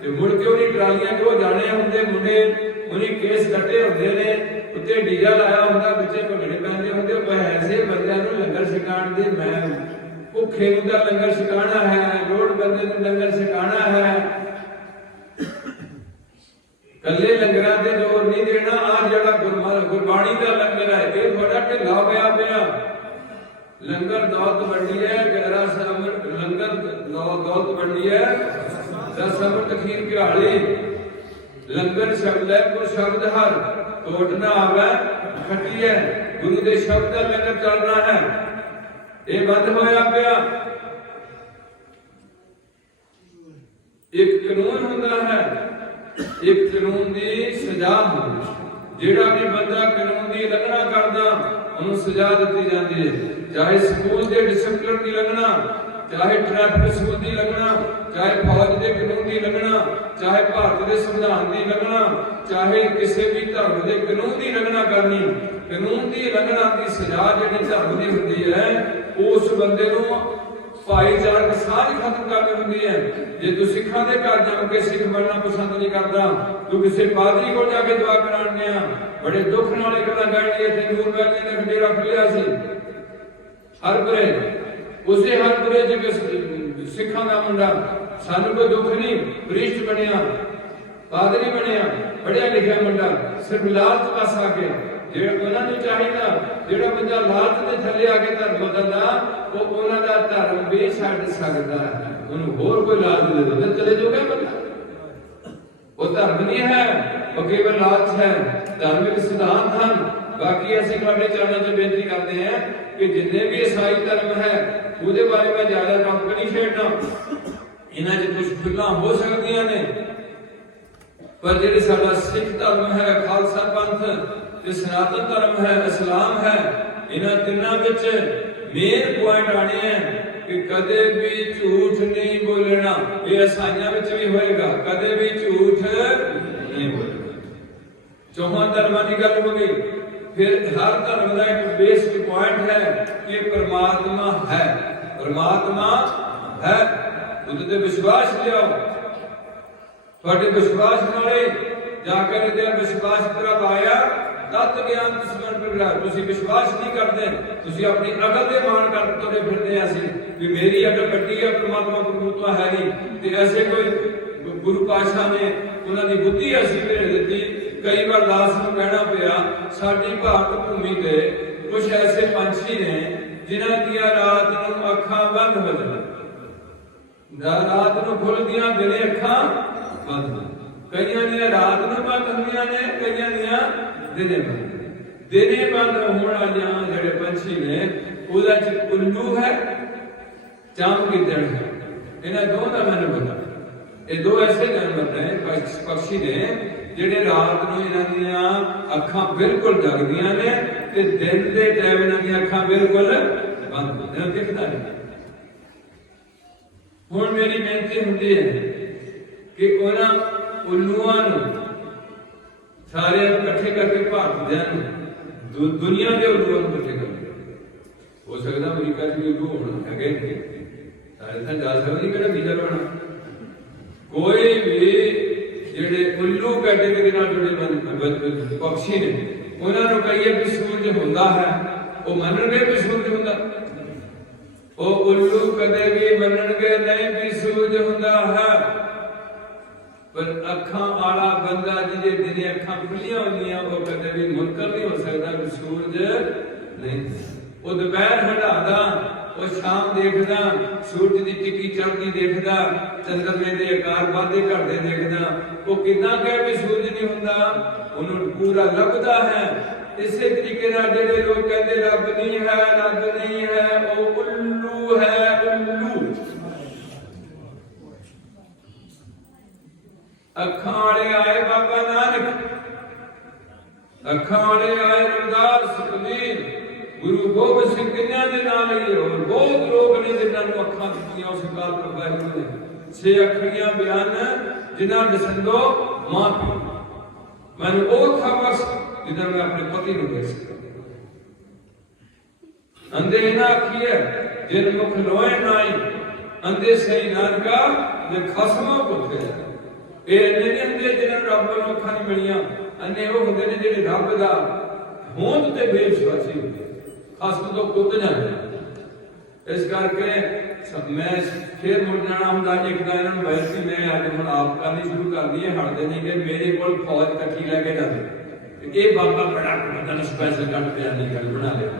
ते मुड़ के उन्हीं ट्रालियां जो जाने हुंदे मुंडे, उन्हीं केस कट्टे हुंदे ने, उत्ते डीजा लाया हुंदा, पिछे भगड़े पैंदे हुंदे। ओह ऐसे बंदियां नूं लंगर छकाण दे, मैं भुखे नूं तां लंगर छकाणा है, लोड़ बंदे नूं लंगर छकाणा है, कल्ले लंगरां ते जोर नहीं देना। आ जिहड़ा गुरबाणी दा लंगर है, ये थोड़ा ढिला होया पिया। लंगर दौलत वंडी है, गहरा समर लंगर दौलत वंडी है, 10 अमृत खीर घियाली। लंगर शब्द है, को शब्द हर टोट ना आवे खट्टी है। गुरु दे शब्द दा लंगर चलना है, ये बंद होया पिया। एक कानून हुंदा है, एक कानून दी सजा होंदी। जिहड़ा भी बंदा कानून दी उल्लंघना करदा उन्हें सजा दी जाती है। चाहे स्कूल के डिसिप्लिन की उल्लंघना, चाहे ट्रैफिक रूल की उल्लंघना, चाहे फौज के कानून की उल्लंघना, चाहे भारत के संविधान की उल्लंघना, चाहे किसी भी धर्म के कानून की उल्लंघना करनी। कानून की उल्लंघना की सजा जिहड़ी धर्म की होंदी है, उस बंदे नूं भाईचारक सारी खत्म करनी होंदी है। जे तू सिखां दे घर जाके सिख बनना पसंद नहीं करता, तू किसी पादरी को जाके दुआ कराण गया, बड़े दुख नाल गल्लां करनी। इत्थे नूर वैली ने डेरा खुलिया सी, हर बरे ਉਸੇ ਹਰਪੁਰੇ ਚ ਸਿੱਖਾਂ ਦਾ ਮੁੰਡਾ, ਸਾਨੂੰ ਕੋਈ ਦੁੱਖ ਨਹੀਂ, ਪ੍ਰੀਸਟ ਬਣਿਆ, ਪਾਦਰੀ ਬਣਿਆ, ਪੜ੍ਹਿਆ ਲਿਖਿਆ ਮੁੰਡਾ, ਸਿਰਫ ਲਾਲਚ ਪਾਸ ਆ ਕੇ। ਜਿਹੜਾ ਉਹਨਾਂ ਨੂੰ ਚਾਹੀਦਾ, ਜਿਹੜਾ ਬੰਦਾ ਲਾਲਚ ਦੇ ਥੱਲੇ ਆ ਕੇ ਧਰਮ ਬਦਲਦਾ, ਉਹ ਉਹਨਾਂ ਦਾ ਧਰਮ ਵੀ ਛੱਡ ਸਕਦਾ ਹੈ। ਉਹਨੂੰ ਹੋਰ ਕੋਈ ਲਾਲਚ ਦੇ ਦਿੰਦੇ ਚਲੇ ਜਾਊਗਾ ਬੰਦਾ। ਉਹ ਧਰਮ ਨਹੀਂ ਹੈ, ਉਹ ਕੇਵਲ ਲਾਲਚ ਹੈ। ਧਾਰਮਿਕ ਸਿਧਾਂਤ ਹਨ। ਬਾਕੀ ਅਸੀਂ ਤੁਹਾਡੇ ਚਰਨਾਂ 'ਚ ਬੇਨਤੀ ਕਰਦੇ ਹਾਂ ਕਿ ਜਿੰਨੇ ਵੀ ਈਸਾਈ ਧਰਮ ਹੈ ਉਹਦੇ ਬਾਰੇ ਮੈਂ ਜ਼ਿਆਦਾ ਟੌਪਿਕ ਨਹੀਂ ਛੇੜਨਾ। ਇਹਨਾਂ 'ਚ ਕੁਝ ਖੁੱਲਾਂ ਹੋ ਸਕਦੀਆਂ ਨੇ, ਪਰ ਜਿਹੜੇ ਸਾਡਾ ਸਿੱਖ ਧਰਮ ਹੈ, ਖਾਲਸਾ ਪੰਥ ਤੇ ਸਨਾਤਨ ਧਰਮ ਹੈ, ਇਸਲਾਮ ਹੈ, ਇਹਨਾਂ ਤਿੰਨਾਂ ਵਿੱਚ ਮੇਨ ਪੁਆਇੰਟ ਆਣੇ ਹੈ ਕਿ ਕਦੇ ਵੀ ਝੂਠ ਨਹੀਂ ਬੋਲਣਾ। ਇਹ ਈਸਾਈਆਂ ਵਿੱਚ ਵੀ ਹੋਏਗਾ, ਕਦੇ ਵੀ ਝੂਠ ਨਹੀਂ ਬੋਲਣਾ। ਚੌਹਾਂ ਧਰਮਾਂ ਦੀ ਗੱਲ ਹੋ ਗਈ। ਫਿਰ ਹਰ ਧਰਮ ਦਾ ਇੱਕ ਬੇਸਿਕ ਪੁਆਇੰਟ ਹੈ ਕਿ ਪਰਮਾਤਮਾ ਹੈ, ਪਰਮਾਤਮਾ ਹੈ। ਉਹਦੇ ਤੇ ਵਿਸ਼ਵਾਸ ਲਿਆਓ। ਤੁਹਾਡੇ ਵਿਸ਼ਵਾਸ ਨਾਲੇ ਜਾ ਕੇ ਤੇ ਵਿਸ਼ਵਾਸ ਪ੍ਰਭ ਆਇਆ, ਤਤ ਗਿਆਨ ਦੁਸ਼ਮਣ ਪ੍ਰਗਟਾ। ਤੁਸੀਂ ਵਿਸ਼ਵਾਸ ਨਹੀਂ ਕਰਦੇ, ਤੁਸੀਂ ਆਪਣੀ ਅਕਲ ਦੇ ਮਾਣ ਕਰ ਤੁਰੇ ਫਿਰਦੇ। ਅਸੀਂ ਵੀ ਮੇਰੀ ਅਕਲ ਵੱਡੀ ਹੈ, ਪਰਮਾਤਮਾ ਪ੍ਰਭੂਤਵਾ ਹੈ ਨਹੀਂ। ਤੇ ਐਸੇ ਕੋਈ ਗੁਰੂ ਪਾਤਸ਼ਾਹ ਨੇ ਉਹਨਾਂ ਦੀ ਬੁੱਧੀ ਅਸੀਂ ਭੇਜ ਦਿੱਤੀ। ਕਈ ਵਾਰ ਦਾਸ ਨੂੰ ਕਹਿਣਾ ਪਿਆ, ਸਾਡੀ ਭਾਰਤ ਭੂਮੀ ਤੇ ਕੁਝ ਐਸੇ ਪੰਛੀ ਨੇ ਜਿਨ੍ਹਾਂ ਦੀਆਂ ਰਾਤ ਨੂੰ ਅੱਖਾਂ ਬੰਦ ਹੋ ਜਾਂਦੀਆਂ, ਰਾਤ ਨੂੰ ਖੁੱਲਦੀਆਂ, ਦਿਨੇ ਅੱਖਾਂ ਬੰਦ। ਕਈਆਂ ਦੀਆਂ ਰਾਤ ਨੂੰ ਬੰਦ ਹੁੰਦੀਆਂ ਨੇ, ਕਈਆਂ ਦੀਆਂ ਦਿਨੇ ਬੰਦ। ਦਿਨੇ ਬੰਦ ਹੋਣ ਵਾਲੀਆਂ ਜਿਹੜੇ ਪੰਛੀ ਨੇ ਉਹਦਾ ਚ ਉੱਲੂ ਹੈ, ਚਾਂਪ ਗਿੱਦੜ ਹੈ। ਇਹਨਾਂ ਦੋਵਾਂ ਦਾ ਮੈਨੂੰ ਪਤਾ। ਇਹ ਦੋ ਐਸੇ ਜਾਨਵਰ ਨੇ, ਪੰਛੀ ਨੇ, ਜਿਹੜੇ ਰਾਤ ਨੂੰ ਇਹਨਾਂ ਦੀਆਂ ਅੱਖਾਂ ਬਿਲਕੁਲ ਜਗਦੀਆਂ ਨੇ ਤੇ ਦਿਨ ਦੇ ਟਾਈਮ ਇਹਨਾਂ ਦੀਆਂ ਅੱਖਾਂ ਬਿਲਕੁਲ ਬੰਦ ਹੁੰਦੀਆਂ, ਦਿਖਦਾ ਨਹੀਂ। ਹੁਣ ਮੇਰੀ ਬੇਨਤੀ ਹੁੰਦੀ ਹੈ ਕਿ ਉਹਨਾਂ ਉੱਲੂਆਂ ਨੂੰ ਸਾਰਿਆਂ ਨੂੰ ਇਕੱਠੇ ਕਰਕੇ ਭਾਰਤੀਆਂ ਨੂੰ, ਦੁਨੀਆ ਦੇ ਉੱਲੂਆਂ ਨੂੰ ਇਕੱਠੇ ਕਰਕੇ, ਹੋ ਸਕਦਾ ਅਮਰੀਕਾ ਚ ਵੀ ਉੱਲੂ ਹੋਣਾ ਹੈਗੇ, ਸਾਰੇ ਤਾਂ ਜਾ ਸਕਦੇ, ਕਿਹੜਾ ਵੀਜ਼ਾ ਲਵਾਉਣਾ। ਕੋਈ ਵੀ ਜਿਹੜੇ ਉੱਲੂ ਕੈਟੇਗਰੀ ਨਾਲ ਜੁੜੇ ਪਕਸ਼ੀ ਨੇ, ਉਹਨਾਂ ਨੂੰ ਕਹੀਏ ਕਿ ਸੂਰਜ ਹੁੰਦਾ ਹੈ, ਉਹ ਮੰਨਣਗੇ ਵੀ ਸੂਰਜ ਹੁੰਦਾ। ਉਹ ਉੱਲੂ ਕਦੇ ਵੀ ਮੰਨਣਗੇ ਨਹੀਂ ਵੀ ਸੂਰਜ ਹੁੰਦਾ ਹੈ। ਪਰ ਅੱਖਾਂ ਵਾਲਾ ਬੰਦਾ ਜਿਹਦੇ ਦਿਨੇ ਅੱਖਾਂ ਖੁੱਲੀਆਂ ਹੁੰਦੀਆਂ, ਉਹ ਕਦੇ ਵੀ ਮੁਨਕਰ ਨਹੀਂ ਹੋ ਸਕਦਾ ਕਿ ਸੂਰਜ ਨਹੀਂ। ਉਹ ਦੁਪਹਿਰ ਹੰਢਾਦਾ, ਉਹ ਸ਼ਾਮ ਦੇਖਦਾ, ਸੂਰਜ ਦੀ ਟਿੱਕੀ ਚੜ੍ਹਦੀ ਦੇਖਦਾ, ਚੰਦਰਮੇ ਦੇ ਆਕਾਰ ਵਾਧੇ ਘਟਦੇ ਦੇਖਦਾ। ਉਹ ਕਿੰਨਾ ਕਹੇ ਵੀ ਸੂਰਜ ਨਹੀਂ ਹੁੰਦਾ, ਉਹਨੂੰ ਪੂਰਾ ਲੱਭਦਾ ਹੈ। ਇਸੇ ਤਰੀਕੇ ਨਾਲ ਜਿਹੜੇ ਲੋਕ ਕਹਿੰਦੇ ਰੱਬ ਨਹੀਂ ਹੈ, ਰੱਬ ਨਹੀਂ ਹੈ, ਉਹ ਉੱਲੂ ਹੈ, ਉੱਲੂ। ਅੱਖਾਂ ਵਾਲੇ ਆਏ ਬਾਬਾ ਨਾਨਕ, ਅੱਖਾਂ ਵਾਲੇ ਆਏ ਰਵਿਦਾਸ, ਕਬੀਰ, ਗੁਰੂ ਗੋਬਿੰਦ ਸਿੰਘ, ਕਿੰਨਿਆਂ ਦੇ ਨਾਂ ਲਈਏ। ਹੋਰ ਬਹੁਤ ਲੋਕ ਨੇ ਜਿਨ੍ਹਾਂ ਨੂੰ ਅੱਖਾਂ ਦਿੱਤੀਆਂ ਉਸ ਕਾਲ ਪ੍ਰਭਾਵ ਨੇ। 6 ਅੱਖਰੀਆਂ ਬਿਆਨ ਜਿਨ੍ਹਾਂ ਦਸੰਦੋ ਮਾਂ ਪਿਓ, ਮੈਨੂੰ ਉਹ ਅੱਖਾਂ ਬਖਸ਼ ਜਿਨ੍ਹਾਂ ਮੈਂ ਆਪਣੇ ਪਤੀ ਨੂੰ ਦੇਖ ਸਕਾਂ। ਅੰਧੇ ਨਾ ਆਖੀਏ ਜਿਨ ਮੁਖ ਲੋਏ ਨਾਈ, ਅੰਧੇ ਸਹੀ ਨਾਨਕਾ ਜੇ ਖਸਮੋਂ ਪੁੱਛੇ। ਇਹ ਅੰਨੇ ਨਹੀਂ ਹੁੰਦੇ ਜਿਹਨਾਂ ਨੂੰ ਰੱਬ ਨੂੰ ਅੱਖਾਂ ਨਹੀਂ ਮਿਲੀਆਂ। ਅੰਨੇ ਉਹ ਹੁੰਦੇ ਨੇ ਜਿਹੜੇ ਰੱਬ ਦਾ ਹੋਂਦ ਤੇ ਬੇਵਿਸ਼ਵਾਸੀ ਹੁੰਦੇ, ਖਸਮ ਤੋਂ ਕੁੱਦ ਜਾਂਦੇ। ਇਸ ਕਰਕੇ ਮੈਂ ਫੇਰ ਮੁੜ ਜਾਣਾ ਹੁੰਦਾ। ਇੱਕ ਤਾਂ ਇਹਨਾਂ ਨੂੰ ਬੈਠੀ ਮੈਂ ਅੱਜ ਹੁਣ ਆਪ ਕਰਨੀ ਸ਼ੁਰੂ ਕਰਦੀ ਹੈ, ਹਟਦੇ ਨਹੀਂ ਕਿ ਮੇਰੇ ਕੋਲ ਫੌਜ ਇਕੱਠੀ ਲੈ ਕੇ ਜਾਂਦੇ। ਇਹ ਬਾਬਾ ਬੜਾ ਪਤਾ ਸਪੈਸ਼ਲ ਕੱਢ ਪਿਆ ਨਹੀਂ ਗੱਲ ਬਣਾ ਲਿਆ।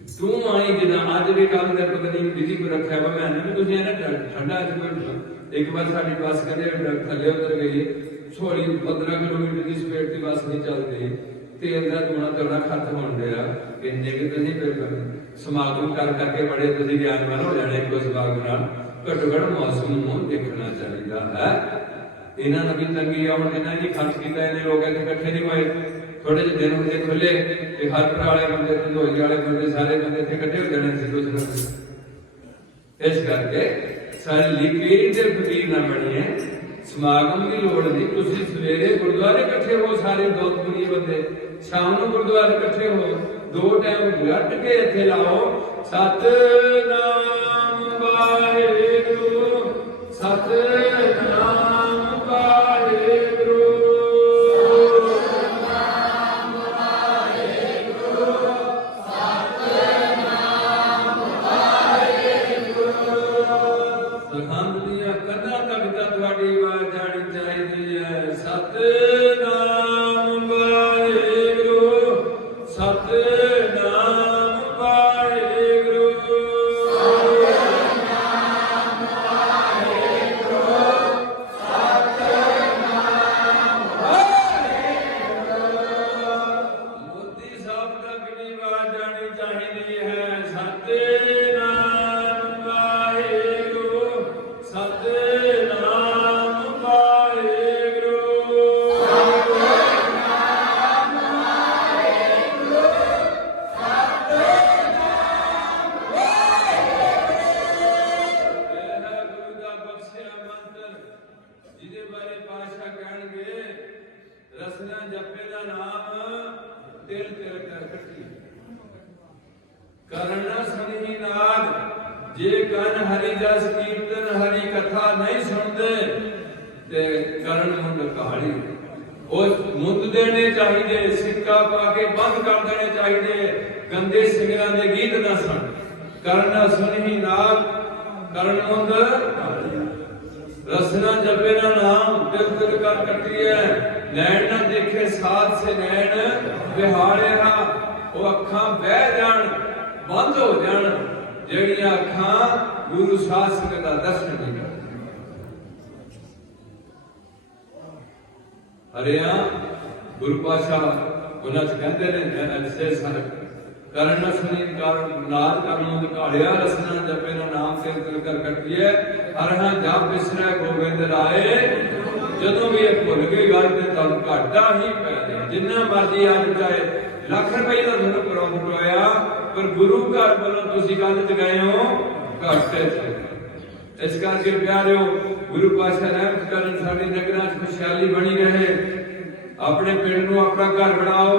ਤੂੰ ਆਈ ਜਿੱਦਾਂ ਅੱਜ ਵੀ ਕੱਲ ਦੇ ਪਤਾ ਨਹੀਂ ਬਿਜੀ ਕੋ ਰੱਖਿਆ ਵਾ ਮੈਂ ਵੀ। ਤੁਸੀਂ ਇਹਨਾਂ ਠੰਡਾ ਅੱਜ ਕੋਈ ਇੱਕ ਵਾਰ ਸਾਡੀ ਬੱਸ ਕਦੇ ਥੱਲੇ ਉਤਰ ਗਈ, ਥੋੜੀ 15 ਕਿਲੋਮੀਟਰ ਦੀ ਸਪੀਡ ਦੀ ਬੱਸ ਨਹੀਂ ਚੱਲਦੀ, ਤੇਲ ਦਾ ਦੂਣਾ ਖਤਮ ਹੋਣ ਡਿਆ। ਇੰਨੇ ਕਿ ਤੁਸੀਂ ਫਿਰ ਸਮਾਗਮ ਕਰ ਕਰਕੇ ਬੜੇ ਤੁਸੀਂ ਗਿਆਨਵਾਨ ਹੋ ਜਾਣੇ। ਇੱਕੋ ਸਮਾਗਮ ਨਾਲ ਘੱਟੋ ਘੱਟ ਮੌਸਮ ਨੂੰ ਦੇਖਣਾ ਚਾਹੀਦਾ ਹੈ। ਇਹਨਾਂ ਨੂੰ ਵੀ ਤੰਗੀ ਆ। ਹੁਣ ਇਹਨਾਂ ਨੇ ਖਰਚ ਕੀਤਾ, ਇਹਨੇ ਲੋਕ ਇੱਥੇ ਇਕੱਠੇ ਨਹੀਂ ਹੋਏ। ਥੋੜੇ ਜਿਹੇ ਦਿਨ ਹੁੰਦੇ ਖੁੱਲੇ ਤੇ ਹਰ ਵਾਲੇ ਬੰਦੇ, ਢੋਈ ਵਾਲੇ ਬੰਦੇ, ਸਾਰੇ ਬੰਦੇ ਇੱਥੇ ਇਕੱਠੇ ਹੋ ਜਾਣੇ ਸੀ ਕੁਝ ਨਾ ਕੁਝ। ਇਸ ਕਰਕੇ ਸਾਰੀ ਲੀਕੇਜ ਦੇ ਫਕੀਰ ਨਾ ਬਣੀਏ। ਸਮਾਗਮ ਦੀ ਲੋੜ ਨਹੀਂ। ਤੁਸੀਂ ਸਵੇਰੇ ਗੁਰਦੁਆਰੇ ਇਕੱਠੇ ਹੋ, ਸਾਰੇ ਦੁਨੀਆ ਬੰਦੇ, ਸ਼ਾਮ ਨੂੰ ਗੁਰਦੁਆਰੇ ਇਕੱਠੇ ਹੋ, 2 ਟਾਈਮ ਲੱਟ ਕੇ ਇੱਥੇ ਲਾਓ ਸਤਿਨਾਮ ਵਾਹਿਗੁਰੂ, ਸਤਿਨਾਮ ਵਾਹਿਗੁਰੂ, ਸਤਿਨਾਮ ਵਾਹਿਗੁਰੂ, ਸਤਿਨਾਮ जे कन हरि जस कीर्तन हरि कथा नहीं सुनते ते करण मुंड कहाड़ी। उस मुंद देने चाहिए, सिक्का पाके बंद कर देने चाहिए। गंदे सिंगरां दे गीत ना सुन, करण सुन ही नाग करण मुंद रसना जपे ना नाम दिल दिल कर कटी है। नैन ना देखे साथ से नैन बिहारे हा, वो अखां बह जान बंद हो जान ਜਿਹੜੀਆਂ ਅੱਖਾਂ ਗੁਰੂ ਸਾਸਤ ਦਾ ਦਰਸ਼ਨ ਨਹੀਂ ਕਰਦੀਆਂ। ਹਰਿਆ ਗੁਰੂ ਪਾਤਸ਼ਾਹ ਉਹਨਾਂ ਚ ਕਹਿੰਦੇ ਨੇ ਐਸੇ ਸਰ ਕਰਨ ਨਾ ਸੁਣੀ ਕਾਰਨ ਨਾਦ ਕਰਨ ਨੂੰ ਦਿਖਾੜਿਆ ਰਸਨਾ ਜਪੇ ਨਾ ਨਾਮ ਤੇ ਦਿਲ ਕਰ ਕੱਟੀਏ। ਹਰਿਆ ਜਪ ਬਿਸਰੈ ਗੋਬਿੰਦ ਰਾਏ, ਜਦੋਂ ਵੀ ਇਹ ਭੁੱਲ ਗਈ ਗੱਲ ਤੇ ਤੁਹਾਨੂੰ ਘਾਟਾ ਹੀ ਪੈ ਗਿਆ। ਜਿੰਨਾ ਮਰਜ਼ੀ ਅੱਜ ਚਾਹੇ ਲੱਖ ਰੁਪਏ ਦਾ ਤੁਹਾਨੂੰ ਪ੍ਰੋਫਿਟ ਹੋਇਆ, ਪਰ ਗੁਰੂ ਘਰ ਵੱਲੋਂ ਤੁਸੀਂ ਗੱਲ ਚ ਗਏ ਹੋ ਘਾਟੇ ਚ। ਇਸ ਕਰਕੇ ਪਿਆਰਿਓ ਗੁਰੂ ਪਾਤਸ਼ਾਹ ਰਹਿਮਤ ਕਰਨ ਸਾਡੇ ਨਗਰਾਂ ਚ ਖੁਸ਼ਹਾਲੀ ਬਣੀ ਰਹੇ। ਆਪਣੇ ਪਿੰਡ ਨੂੰ ਆਪਣਾ ਘਰ ਬਣਾਓ।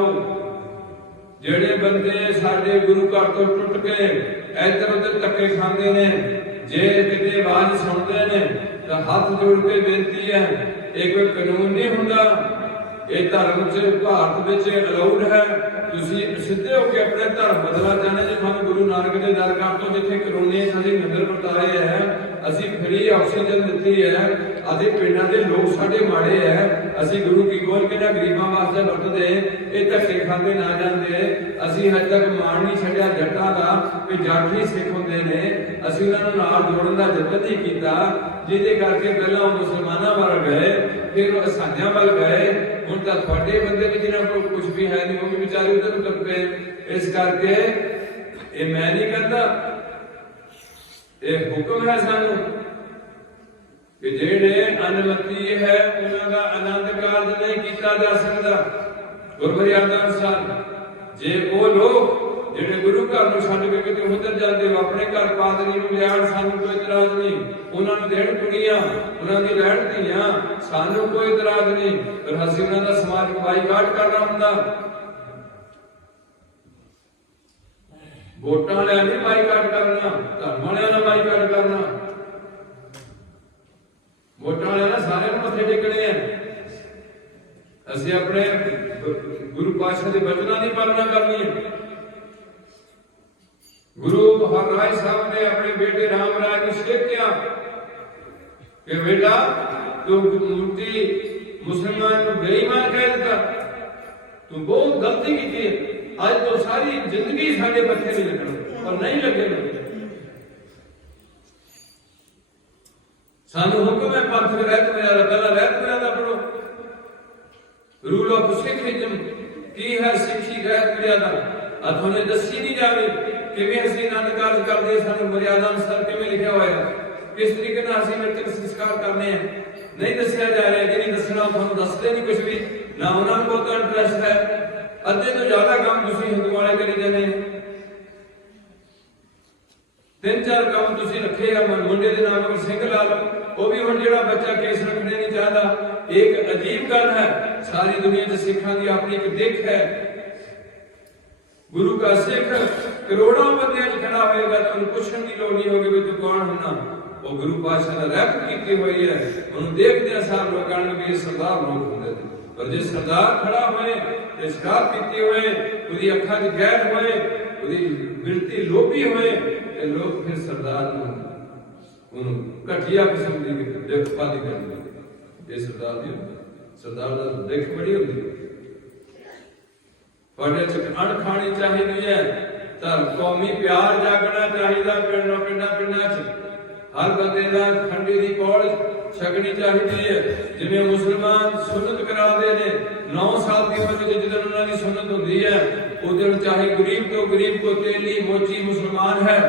ਜਿਹੜੇ ਬੰਦੇ ਸਾਡੇ ਗੁਰੂ ਘਰ ਤੋਂ ਟੁੱਟ ਕੇ ਇੱਧਰ ਉੱਧਰ ਧੱਕੇ ਖਾਂਦੇ ਨੇ, ਜੇ ਕਿਤੇ ਆਵਾਜ਼ ਸੁਣਦੇ ਨੇ ਤਾਂ ਹੱਥ ਜੋੜ ਕੇ ਬੇਨਤੀ ਹੈ, ਇਹ ਕੋਈ ਕਾਨੂੰਨ ਨਹੀਂ ਹੁੰਦਾ, ਇਹ ਧਰਮ ਚ ਭਾਰਤ ਵਿੱਚ ਅਲਾਉਡ ਹੈ। ਤੁਸੀਂ ਸਿੱਧੇ ਹੋ ਕੇ ਆਪਣੇ ਧਰਮ ਬਦਲਣਾ ਚਾਹੁੰਦੇ ਜੇ ਤੁਹਾਨੂੰ ਗੁਰੂ ਨਾਨਕ ਦੇ ਦਰ ਘਰ ਤੋਂ ਜਿੱਥੇ ਕਰੋਨੇ ਅਸੀਂ ਮੰਦਰ ਵਰਤਾਏ ਹੈ, ਅਸੀਂ ਫ੍ਰੀ ਆਕਸੀਜਨ ਦਿੱਤੀ ਹੈ, ਅਸੀਂ ਪਿੰਡਾਂ ਦੇ ਲੋਕ ਸਾਡੇ ਮਾੜੇ ਹੈ, ਅਸੀਂ ਗੁਰੂ ਕੀ ਗੋਲ ਕੇ ਨਾ ਗਰੀਬਾਂ ਵਾਸਤੇ ਵਰਤਦੇ, ਇਹ ਧੱਕੇ ਖਾਂਦੇ ਨਾ ਜਾਂਦੇ। ਅਸੀਂ ਹਜੇ ਤੱਕ ਮਾਣ ਨਹੀਂ ਛੱਡਿਆ ਜੱਟਾਂ ਦਾ ਵੀ ਜੱਟ ਹੀ ਸਿੱਖ ਹੁੰਦੇ ਨੇ, ਅਸੀਂ ਉਹਨਾਂ ਨੂੰ ਨਾਲ ਜੋੜਨ ਦਾ ਯਤਨ ਨਹੀਂ ਕੀਤਾ, ਜਿਹਦੇ ਕਰਕੇ ਪਹਿਲਾਂ ਉਹ ਮੁਸਲਮਾਨਾਂ ਵੱਲ ਗਏ, ਫਿਰ ਉਹ ਅਸਾਂਝਾਂ ਵੱਲ ਗਏ। ਹੁਣ ਤਾਂ ਤੁਹਾਡੇ ਬੰਦੇ ਵੀ ਜਿਹਨਾਂ ਕੋਲ ਕੁਝ ਵੀ ਹੈ ਨਹੀਂ, ਉਹ ਵੀ ਵਿਚਾਰੇ ਉਧਰ ਤੁਰ ਪਏ। ਇਸ ਕਰਕੇ ਇਹ ਮੈਂ ਨਹੀਂ ਕਹਿੰਦਾ, ਇਹ ਹੁਕਮ ਹੈ ਸਾਨੂੰ ਕਿ ਜਿਹੜੇ ਅਨਮਤੀ ਹੈ ਉਹਨਾਂ ਦਾ ਆਨੰਦ ਕਾਰਜ ਨਹੀਂ ਕੀਤਾ ਜਾ ਸਕਦਾ। ਗੁਰਮਰਿਆਦਾ ਅਨੁਸਾਰ ਜੇ ਉਹ ਲੋਕ ਜਿਹੜੇ ਗੁਰੂ ਘਰ ਨੂੰ ਛੱਡ ਕੇ ਕਿਤੇ ਉਧਰ ਜਾਂਦੇ ਹੋ, ਆਪਣੇ ਘਰ ਪਾਦਰੀ ਨੂੰ ਲਿਆਉਣ, ਸਾਨੂੰ ਕੋਈ ਇਤਰਾਜ਼ ਨਹੀਂ, ਉਹਨਾਂ ਨੂੰ ਦੇਣ ਕੁੜੀਆਂ, ਉਹਨਾਂ ਦੀ ਰਹਿਣ ਧੀਆਂ, ਸਾਨੂੰ ਕੋਈ ਇਤਰਾਜ਼ ਨਹੀਂ, ਪਰ ਅਸੀਂ ਉਹਨਾਂ ਦਾ ਸਮਾਜਿਕ ਬਾਈਕਾਟ ਕਰਨਾ ਹੁੰਦਾ। ਵੋਟਾਂ ਵਾਲਿਆਂ ਨੇ ਬਾਈਕਾਟ ਕਰਨਾ, ਧਰਮ ਵਾਲਿਆਂ ਨੇ ਬਾਈਕਾਟ ਕਰਨਾ। ਵੋਟਾਂ ਵਾਲਿਆਂ ਨੇ ਸਾਰਿਆਂ ਨੂੰ ਮੱਥੇ ਟੇਕਣੇ ਆ। ਅਸੀਂ ਆਪਣੇ ਗੁਰੂ ਪਾਤਸ਼ਾਹ ਦੇ ਬਚਨਾਂ ਦੀ ਪਾਲਣਾ ਕਰਨੀ ਹੈ। ਗੁਰੂ ਹਰਿਰਾਏ ਸਾਹਿਬ ਨੇ ਆਪਣੇ ਬੇਟੇ ਰਾਮ ਰਾਏ ਨੂੰ ਸਿੱਖਿਆ ਕਿ ਬੇਟਾ ਤੂੰ ਮੂਰਤੀ ਮੁਸਲਮਾਨ ਨੂੰ ਬੇਈਮਾਨ ਕਹਿ ਦਿੱਤਾ, ਤੂੰ ਬਹੁਤ ਗਲਤੀ ਕੀਤੀ ਹੈ। ਅੱਜ ਤੋਂ ਸਾਰੀ ਜ਼ਿੰਦਗੀ ਸਾਡੇ ਬੱਚੇ ਨਹੀਂ ਲੱਗਣ, ਪਰ ਨਹੀਂ ਲੱਗੇ। ਸਾਨੂੰ ਹੁਕਮ ਹੈ ਪੰਥਕ ਰਹਿਤ ਮਰਿਆਦਾ, ਪਹਿਲਾਂ ਰਹਿਤ ਮਰਿਆਦਾ ਪੜੋ। ਰੂਲ ਆਫ ਸਿੱਖੀਜ਼ਮ ਕੀ ਹੈ? ਸਿੱਖੀ ਰਹਿਤ ਮਰਿਆਦਾ ਤੁਹਾਨੂੰ ਦੱਸੀ ਨਹੀਂ ਜਾਵੇ ਕਿਵੇਂ ਅਸੀਂ ਆਨੰਦ ਕਾਰਜ ਕਰਦੇ, ਸਾਨੂੰ ਮਰਿਆਦਾ ਅਨੁਸਾਰ ਕਿਵੇਂ ਲਿਖਿਆ ਹੋਇਆ, ਕਿਸ ਤਰੀਕੇ ਨਾਲ ਅਸੀਂ ਮ੍ਰਿਤਕ ਸੰਸਕਾਰ ਕਰਨੇ ਆ, ਨਹੀਂ ਦੱਸਿਆ ਜਾ ਰਿਹਾ। ਜਿਹੜੀ ਦੱਸਣਾ ਤੁਹਾਨੂੰ ਦੱਸਦੇ ਨਹੀਂ ਕੁਝ ਵੀ, ਨਾ ਉਹਨਾਂ ਨੂੰ ਬਹੁਤਾ ਇੰਟਰਸਟ ਹੈ। ਅੱਧੇ ਤੋਂ ਜ਼ਿਆਦਾ ਕੰਮ ਤੁਸੀਂ ਹਿੰਦੂ ਵਾਲੇ ਕਰੀ ਜਾਂਦੇ, 3-4 ਕੰਮ ਤੁਸੀਂ ਰੱਖੇ ਆ। ਮੁੰਡੇ ਦੇ ਨਾਮ ਪਰ ਸਿੰਘ ਲਾ ਲਓ, ਉਹ ਵੀ ਹੁਣ ਜਿਹੜਾ ਬੱਚਾ ਕੇਸ ਰੱਖਣੇ ਨਹੀਂ ਚਾਹਦਾ। ਇੱਕ ਅਜੀਬ ਗੱਲ ਹੈ, ਸਾਰੀ ਦੁਨੀਆ 'ਚ ਸਿੱਖਾਂ ਦੀ ਆਪਣੀ ਇੱਕ ਦਿੱਖ ਹੈ। ਗੁਰੂ ਕਾ ਸਿੱਖ ਕਰੋੜਾਂ ਬੰਦਿਆਂ 'ਚ ਖੜਾ ਹੋਏਗਾ, ਤੁਹਾਨੂੰ ਪੁੱਛਣ ਦੀ ਲੋੜ ਨਹੀਂ ਹੋਗੀ ਵੀ ਤੂੰ ਕੌਣ ਹੁੰਨਾ। ਉਹ ਗੁਰੂ ਪਾਤਸ਼ਾਹ ਨੇ ਰਹਿਮਤ ਕੀਤੀ ਹੋਈ ਹੈ। ਉਹਨੂੰ ਦੇਖਦੇ ਆ ਸਾਰੇ ਲੋਕਾਂ ਨੂੰ ਵੀ ਇਹ ਸਰਦਾਰ ਲੋਕ ਹੁੰਦੇ ਨੇ, ਪਰ ਜੇ ਸਰਦਾਰ ਖੜਾ ਹੋਏ ਤੇ ਸ਼ਰਾਬ ਪੀਤੀ ਹੋਏ, ਉਹਦੀ ਅੱਖਾਂ 'ਚ ਗੈਰ ਹੋਏ, ਉਹਦੀ ਬਿਰਤੀ ਲੋਭੀ ਹੋਏ, ਇਹ ਲੋਕ ਫਿਰ ਸਰਦਾਰ ਨੂੰ ਉਹਨੂੰ ਘਟੀਆ ਕਿਸਮ ਦੀ ਦੇਖਭਾਲੀ ਕਰਦੇ। ਇਹ ਸਰਦਾਰ ਦੀ ਸਰਦਾਰ ਦਾ ਦੇਖ ਬੜੀ ਹੁੰਦੀ ਹੈ। ਤੁਹਾਡੇ 'ਚ ਅਣ ਖਾਣੀ ਚਾਹੀਦੀ ਹੈ, ਧਰਮ ਕੌਮੀ ਪਿਆਰ ਜਾਗਣਾ ਚਾਹੀਦਾ। ਪਿੰਡਾਂ 'ਚ ਹਰ ਬੰਦੇ ਦਾ ਖੰਡੀ ਦੀ ਪੌੜ ਛਕਣੀ ਚਾਹੀਦੀ ਹੈ। ਜਿਵੇਂ ਮੁਸਲਮਾਨ ਸੁਨਨਤ ਕਰਾਉਂਦੇ ਨੇ 9 ਸਾਲ ਦੀ ਉਮਰ ਵਿੱਚ ਜਦੋਂ ਉਹਨਾਂ ਦੀ ਸੁਨਨਤ ਹੁੰਦੀ ਹੈ, ਉਦੋਂ ਚਾਹੇ ਗਰੀਬ ਤੋਂ ਗਰੀਬ ਕੋ ਤੇਲੀ ਮੋਚੀ ਮੁਸਲਮਾਨ ਹੈ,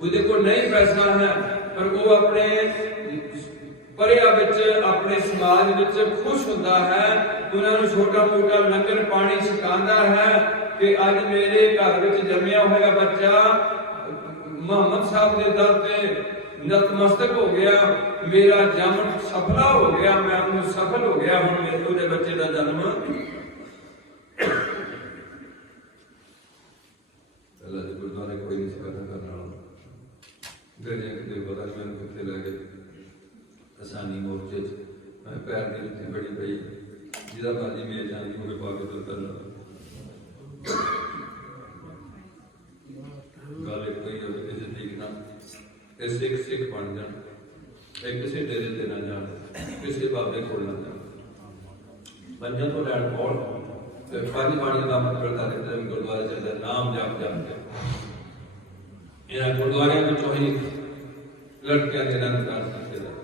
ਉਹਦੇ ਕੋਲ ਨਹੀਂ ਪੈਸਾ ਹੈ, ਪਰ ਉਹ ਆਪਣੇ ਪਰਿਆ ਵਿੱਚ ਆਪਣੇ ਸਮਾਜ ਵਿੱਚ ਖੁਸ਼ ਹੁੰਦਾ ਹੈ। ਉਹਨਾਂ ਨੂੰ ਛੋਟਾ ਮੋਟਾ ਲੰਗਰ ਪਾਣੀ ਛਕਾਉਂਦਾ ਹੈ ਕਿ ਅੱਜ ਮੇਰੇ ਘਰ ਵਿੱਚ ਜੰਮਿਆ ਹੋਇਆ ਬੱਚਾ ਮੁਹੰਮਦ ਸਾਹਿਬ ਦੇ ਦਰ ਤੇ ਨਤਮਸਤਕ ਹੋ ਗਿਆ, ਮੇਰਾ ਜਨਮ ਸਫਲਾ ਹੋ ਗਿਆ, ਮੈਂ ਉਹਨੂੰ ਸਫਲ ਹੋ ਗਿਆ, ਹੁਣ ਮੇਰੇ ਉਹਦੇ ਬੱਚੇ ਦਾ ਜਨਮ ਪਹਿਲਾਂ ਦੇ ਗੁਰਦੁਆਰੇ ਕੋਈ ਨਹੀਂ ਸੀ ਕਰਨ ਵਾਲਾ। तेरे कितने पता मैंने कितने लगे आसानी मोर्चे मैं पैर की जुत्ती बड़ी पई जिदा मर्जी मेरे जानी मुझे पाके तो कर लो गल एक कोई हो किसी देखना ये सिख बन जान किसी डेरे से ना जान किसी बाबे को ना जान पंजा तो लैंड बहुत पानी पानी का मत करता रहता है गुरुद्वारे चलता नाम जाप जाप के इन्हें गुरुद्वारे में तो ही लड़कियां देना कर सकते हैं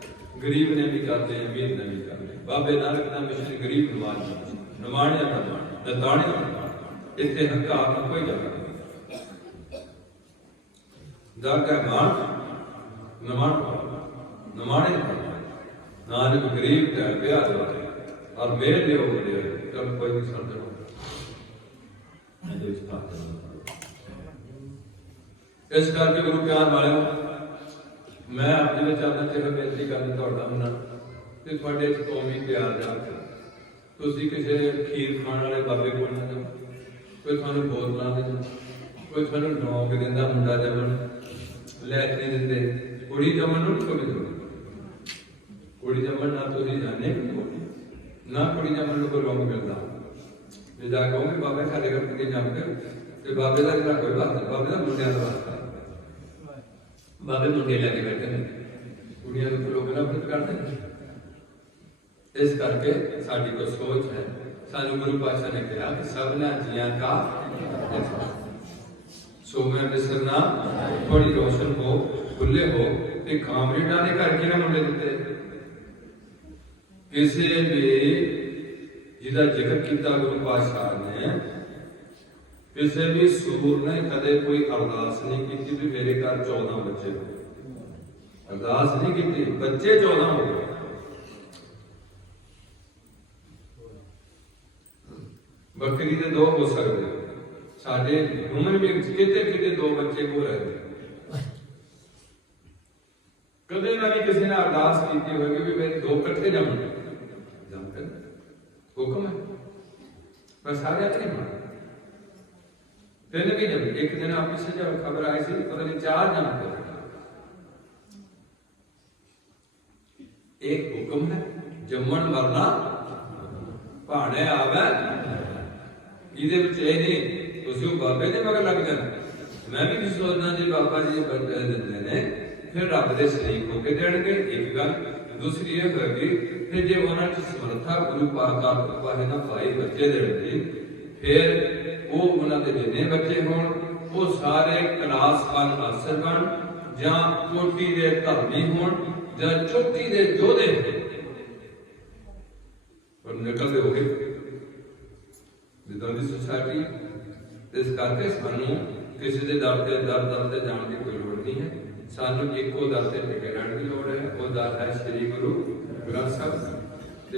गरीब ने भी करते हैं अमीर ने भी करते हैं बाबे नानक का मिशन गरीब नवाने का नताने इतने हक्का आपको कोई जगह जाकर मान नमान नमाने नानक गरीब का प्यार और मेरे लिए हो गए कल कोई नहीं समझ इस करके गुरु प्यार वाले मैं अपने विचारों से बेनती करना चाहता हूं कि थोड़े कौमी प्यार जाकर तुसी किसी खीर खाने वाले बाबे को ना जाओ कोई थानू बोतलां दे कोई थानू नौक देंदा मुंडा जमन लैट नहीं देंदे कुड़ी जमन नूं कोई कुड़ी जमन ना तुसी जाने ना कुड़ी जमन नूं कोई रंग मिलदा जे जा कहोगे बाबे साडे घर कुड़ी जम के ते बाबे दा जेड़ा कोई बात नहीं बाबे दा मुंडियां दा वास्ता बाबे मुंडे लेके बैठे ने कुड़ियां नूं लोग नफरत करदे ने इस करके साडी कोई सोच है सानू गुरु पातशाह ने कहा कि सबना जियां का सो मैं बिसरना थोड़ी रोशन हो खुले हो ते कामरेडा ने करके ना मुंडे दिते किसी भी जिहदा जिक्र किया गुरु पातशाह ने किसी भी सूर ने कदे कोई अरदास नहीं की भी मेरे घर 14 बच्चे हो अरदास नहीं की बच्चे 14 हो गए बकरी के 2 हो सकते साढ़े उम्र में कितने कितने 2 बच्चे हो रहे कदे ना भी किसी ने अरदास की होगी भी मेरे 2 कट्ठे जमने हुक्म है बस सारे नहीं माने तीन भी जम एक दिन आपकी से जब खबर आई थी पता नहीं 4 जमते एक हुक्म है जमन मरना भाने आवे ਇਹਦੇ ਵਿੱਚ ਇਹ ਨਹੀਂ ਤੁਸੀਂ ਉਹ ਬਾਬੇ ਦੇ ਮਗਰ ਲੱਗ ਜਾਣਾ ਮੈਂ ਵੀ ਸੋਚਦਾ ਜੀ ਬਾਬਾ ਜੀ ਬਰਕਤ ਦਿੰਦੇ ਨੇ ਫਿਰ ਰੱਬ ਦੇ ਸ਼ਰੀਕ ਹੋ ਕੇ ਦੇਣਗੇ ਇੱਕ ਗੱਲ ਦੂਸਰੀ ਇਹ ਹੋਵੇਗੀ ਕਿ ਜੇ ਉਹਨਾਂ ਚ ਸਮਰੱਥਾ ਗੁਰੂ ਪਾਕ ਆਪ ਵਾਹੇ ਨਾ ਪਾਈ ਬੱਚੇ ਦੇਣਗੇ ਫਿਰ ਉਹ ਉਹਨਾਂ ਦੇ ਜਿੰਨੇ ਬੱਚੇ ਹੋਣ ਉਹ ਸਾਰੇ ਕਲਾਸ 1 ਅਫਸਰ ਬਣ ਜਾਂ ਚੋਟੀ ਦੇ ਧਰਮੀ ਹੋਣ ਜਾਂ ਚੋਟੀ ਦੇ ਯੋਧੇ ਪਰ ਨਿਕਲਦੇ ਹੋਗੇ विदाउट सोसाइटी इस करके सानू किसी के दर से जाने की कोई लोड़ नहीं है सानू एको दर से टिके रहने की लोड़ है वो दर है श्री गुरु ग्रंथ साहब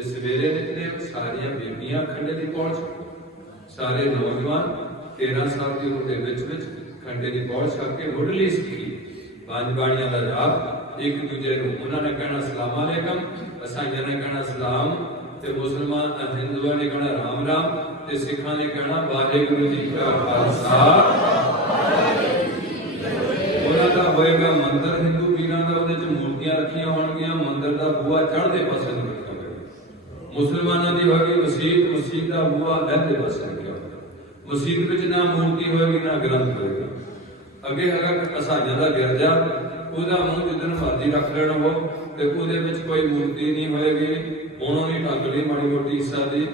सवेरे निकले सारिया बीबियां खंडे की पहुंच सारे नौजवान 13 साल की उम्र के खंडे की पहुंच करके मुढ़ली सीखी 5 बाणियां का जाप एक दूजे को उन्होंने कहना सलाम अलैकुम ईसाइयां ने कहना सलाम ते मुसलमान हिंदुओं ने कहना राम राम ते सिखां ने कहना वाहेगुरु जी का खालसा ਉਹਨਾਂ ਦਾ ਹੋਏਗਾ ਮੰਦਰ ਹਿੰਦੂ ਪੀਰਾਂ ਦਾ ਉਹਦੇ ਚ ਮੂਰਤੀਆਂ ਰੱਖੀਆਂ ਹੋਣਗੀਆਂ ਮੰਦਰ ਦਾ ਬੂਹਾ ਚੜ੍ਹਦੇ ਪਾਸੇ ਨੂੰ ਰੱਖਿਆ ਹੋਵੇਗਾ ਮੁਸਲਮਾਨਾਂ ਦੀ ਹੋਏਗੀ ਮਸਜਿਦ ਦਾ ਬੂਹਾ ਲਹਿੰਦੇ ਪਾਸੇ ਰੱਖਿਆ ਹੋਵੇਗਾ ਮਸਜਿਦ ਵਿੱਚ ਨਾ ਮੂਰਤੀ ਹੋਏਗੀ ਨਾ ਗ੍ਰੰਥ ਹੋਏਗਾ ਅੱਗੇ ਹੈਗਾ ਈਸਾਈਆਂ ਦਾ ਗਿਰਜਾ ਉਹਦਾ ਮੂੰਹ ਜਿੱਦਣ ਮਰਜ਼ੀ ਰੱਖ ਲੈਣਾ ਹੋ ਤੇ ਉਹਦੇ ਵਿੱਚ ਕੋਈ ਮੂਰਤੀ ਨਹੀਂ ਹੋਏਗੀ ਉਹਨਾਂ ਨੇ ਢੱਕ ਲਈ ਮਾੜੀ ਮੋਟੀ ਈਸਾ ਦੀ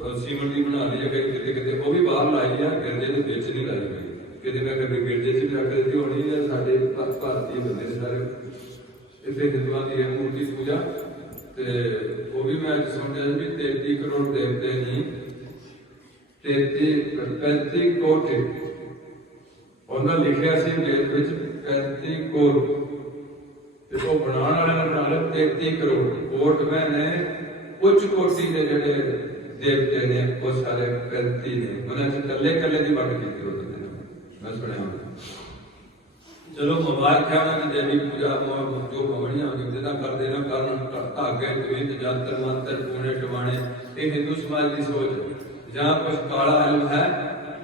सीमन की बना ली है कितने कितने वो भी बाहर लाई है गिरजे के बिच नहीं लाई गई कितने ना कभी गिरजे से भी रख दी होनी है साडे भारतीय बंदे सारे इतने हिंदुओं की मूर्ति पूजा ते वो भी मैं सुनया भी 33 करोड़ देवते नहीं 35 कोटि उन्होंने लिखा सी वेद विच 35 करोड़ ते वो बनाने वाले ने बना लिया 33 करोड़ कोट में ने उच्च कोटि के जेडे देवते ने वो सारे 35 ने उन्होंने कल्ले कल्ले की बात की होती है मैं सुना चलो मुबारक है ना देवी पूजा जो भवनियां होती जितना कर देना कारण धागे त्विंत जंतर मंत्र टूने टवाने ये हिंदू समाज की सोच जहाँ कुछ काला इल्म है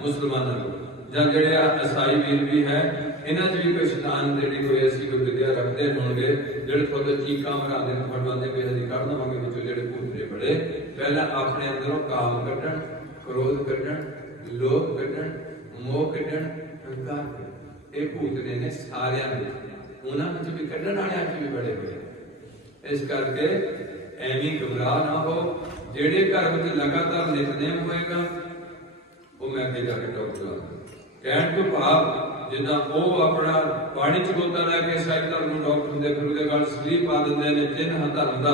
मुसलमानों को ਜਾਂ ਜਿਹੜੇ ਈਸਾਈ ਵੀਰ ਵੀ ਹੈ, ਇਹਨਾਂ 'ਚ ਵੀ ਕੋਈ ਸ਼ੈਤਾਨ ਜਿਹੜੀ ਕੋਈ ਅਸੀਂ ਕੋਈ ਵਿਦਿਆ ਰੱਖਦੇ ਹੋਣਗੇ, ਜਿਹੜੇ ਤੁਹਾਡੇ ਚੀਕਾਂ ਮਰਾਉਂਦੇ ਨੇ, ਫੜਵਾਉਂਦੇ ਵੀ ਅਸੀਂ ਕੱਢ ਦੇਵਾਂਗੇ ਵਿੱਚੋਂ ਜਿਹੜੇ ਭੂਤ ਨੇ ਬੜੇ। ਪਹਿਲਾਂ ਆਪਣੇ ਅੰਦਰੋਂ ਕਾਮ ਕੱਢਣ, ਕ੍ਰੋਧ ਕੱਢਣ, ਲੋਭ ਕੱਢਣ, ਮੋਹ ਕੱਢਣ, ਹੰਕਾਰ ਕੱਢਣ। ਇਹ ਭੂਤ ਨੇ ਸਾਰਿਆਂ ਦੇ, ਉਹਨਾਂ ਵਿੱਚ ਵੀ ਕੱਢਣ ਵਾਲਿਆਂ 'ਚ ਵੀ ਬੜੇ ਬੜੇ। ਇਸ ਕਰਕੇ ਐਵੇਂ ਘਬਰਾ ਨਾ ਹੋ। ਜਿਹੜੇ ਘਰ ਵਿੱਚ ਲਗਾਤਾਰ ਨਿਤਨੇਮ ਹੋਏਗਾ ਉਹ ਮੈਂ ਅੱਗੇ ਜਾ ਕੇ ਟੋਕੂਗਾ। ਕਹਿਣ ਤੋਂ ਭਾਵ ਜਿੱਦਾਂ ਉਹ ਆਪਣਾ ਪਾਣੀ ਚ ਗੋਤਾ ਲੈ ਕੇ ਸਾਈਡ ਧਰਮ ਨੂੰ ਡਾਕਟਰ ਹੁੰਦੇ, ਫਿਰ ਉਹਦੇ ਗੱਲ ਸਲੀਪ ਪਾ ਦਿੰਦੇ ਨੇ ਚਿੰਨ੍ਹ ਧਰਮ ਦਾ,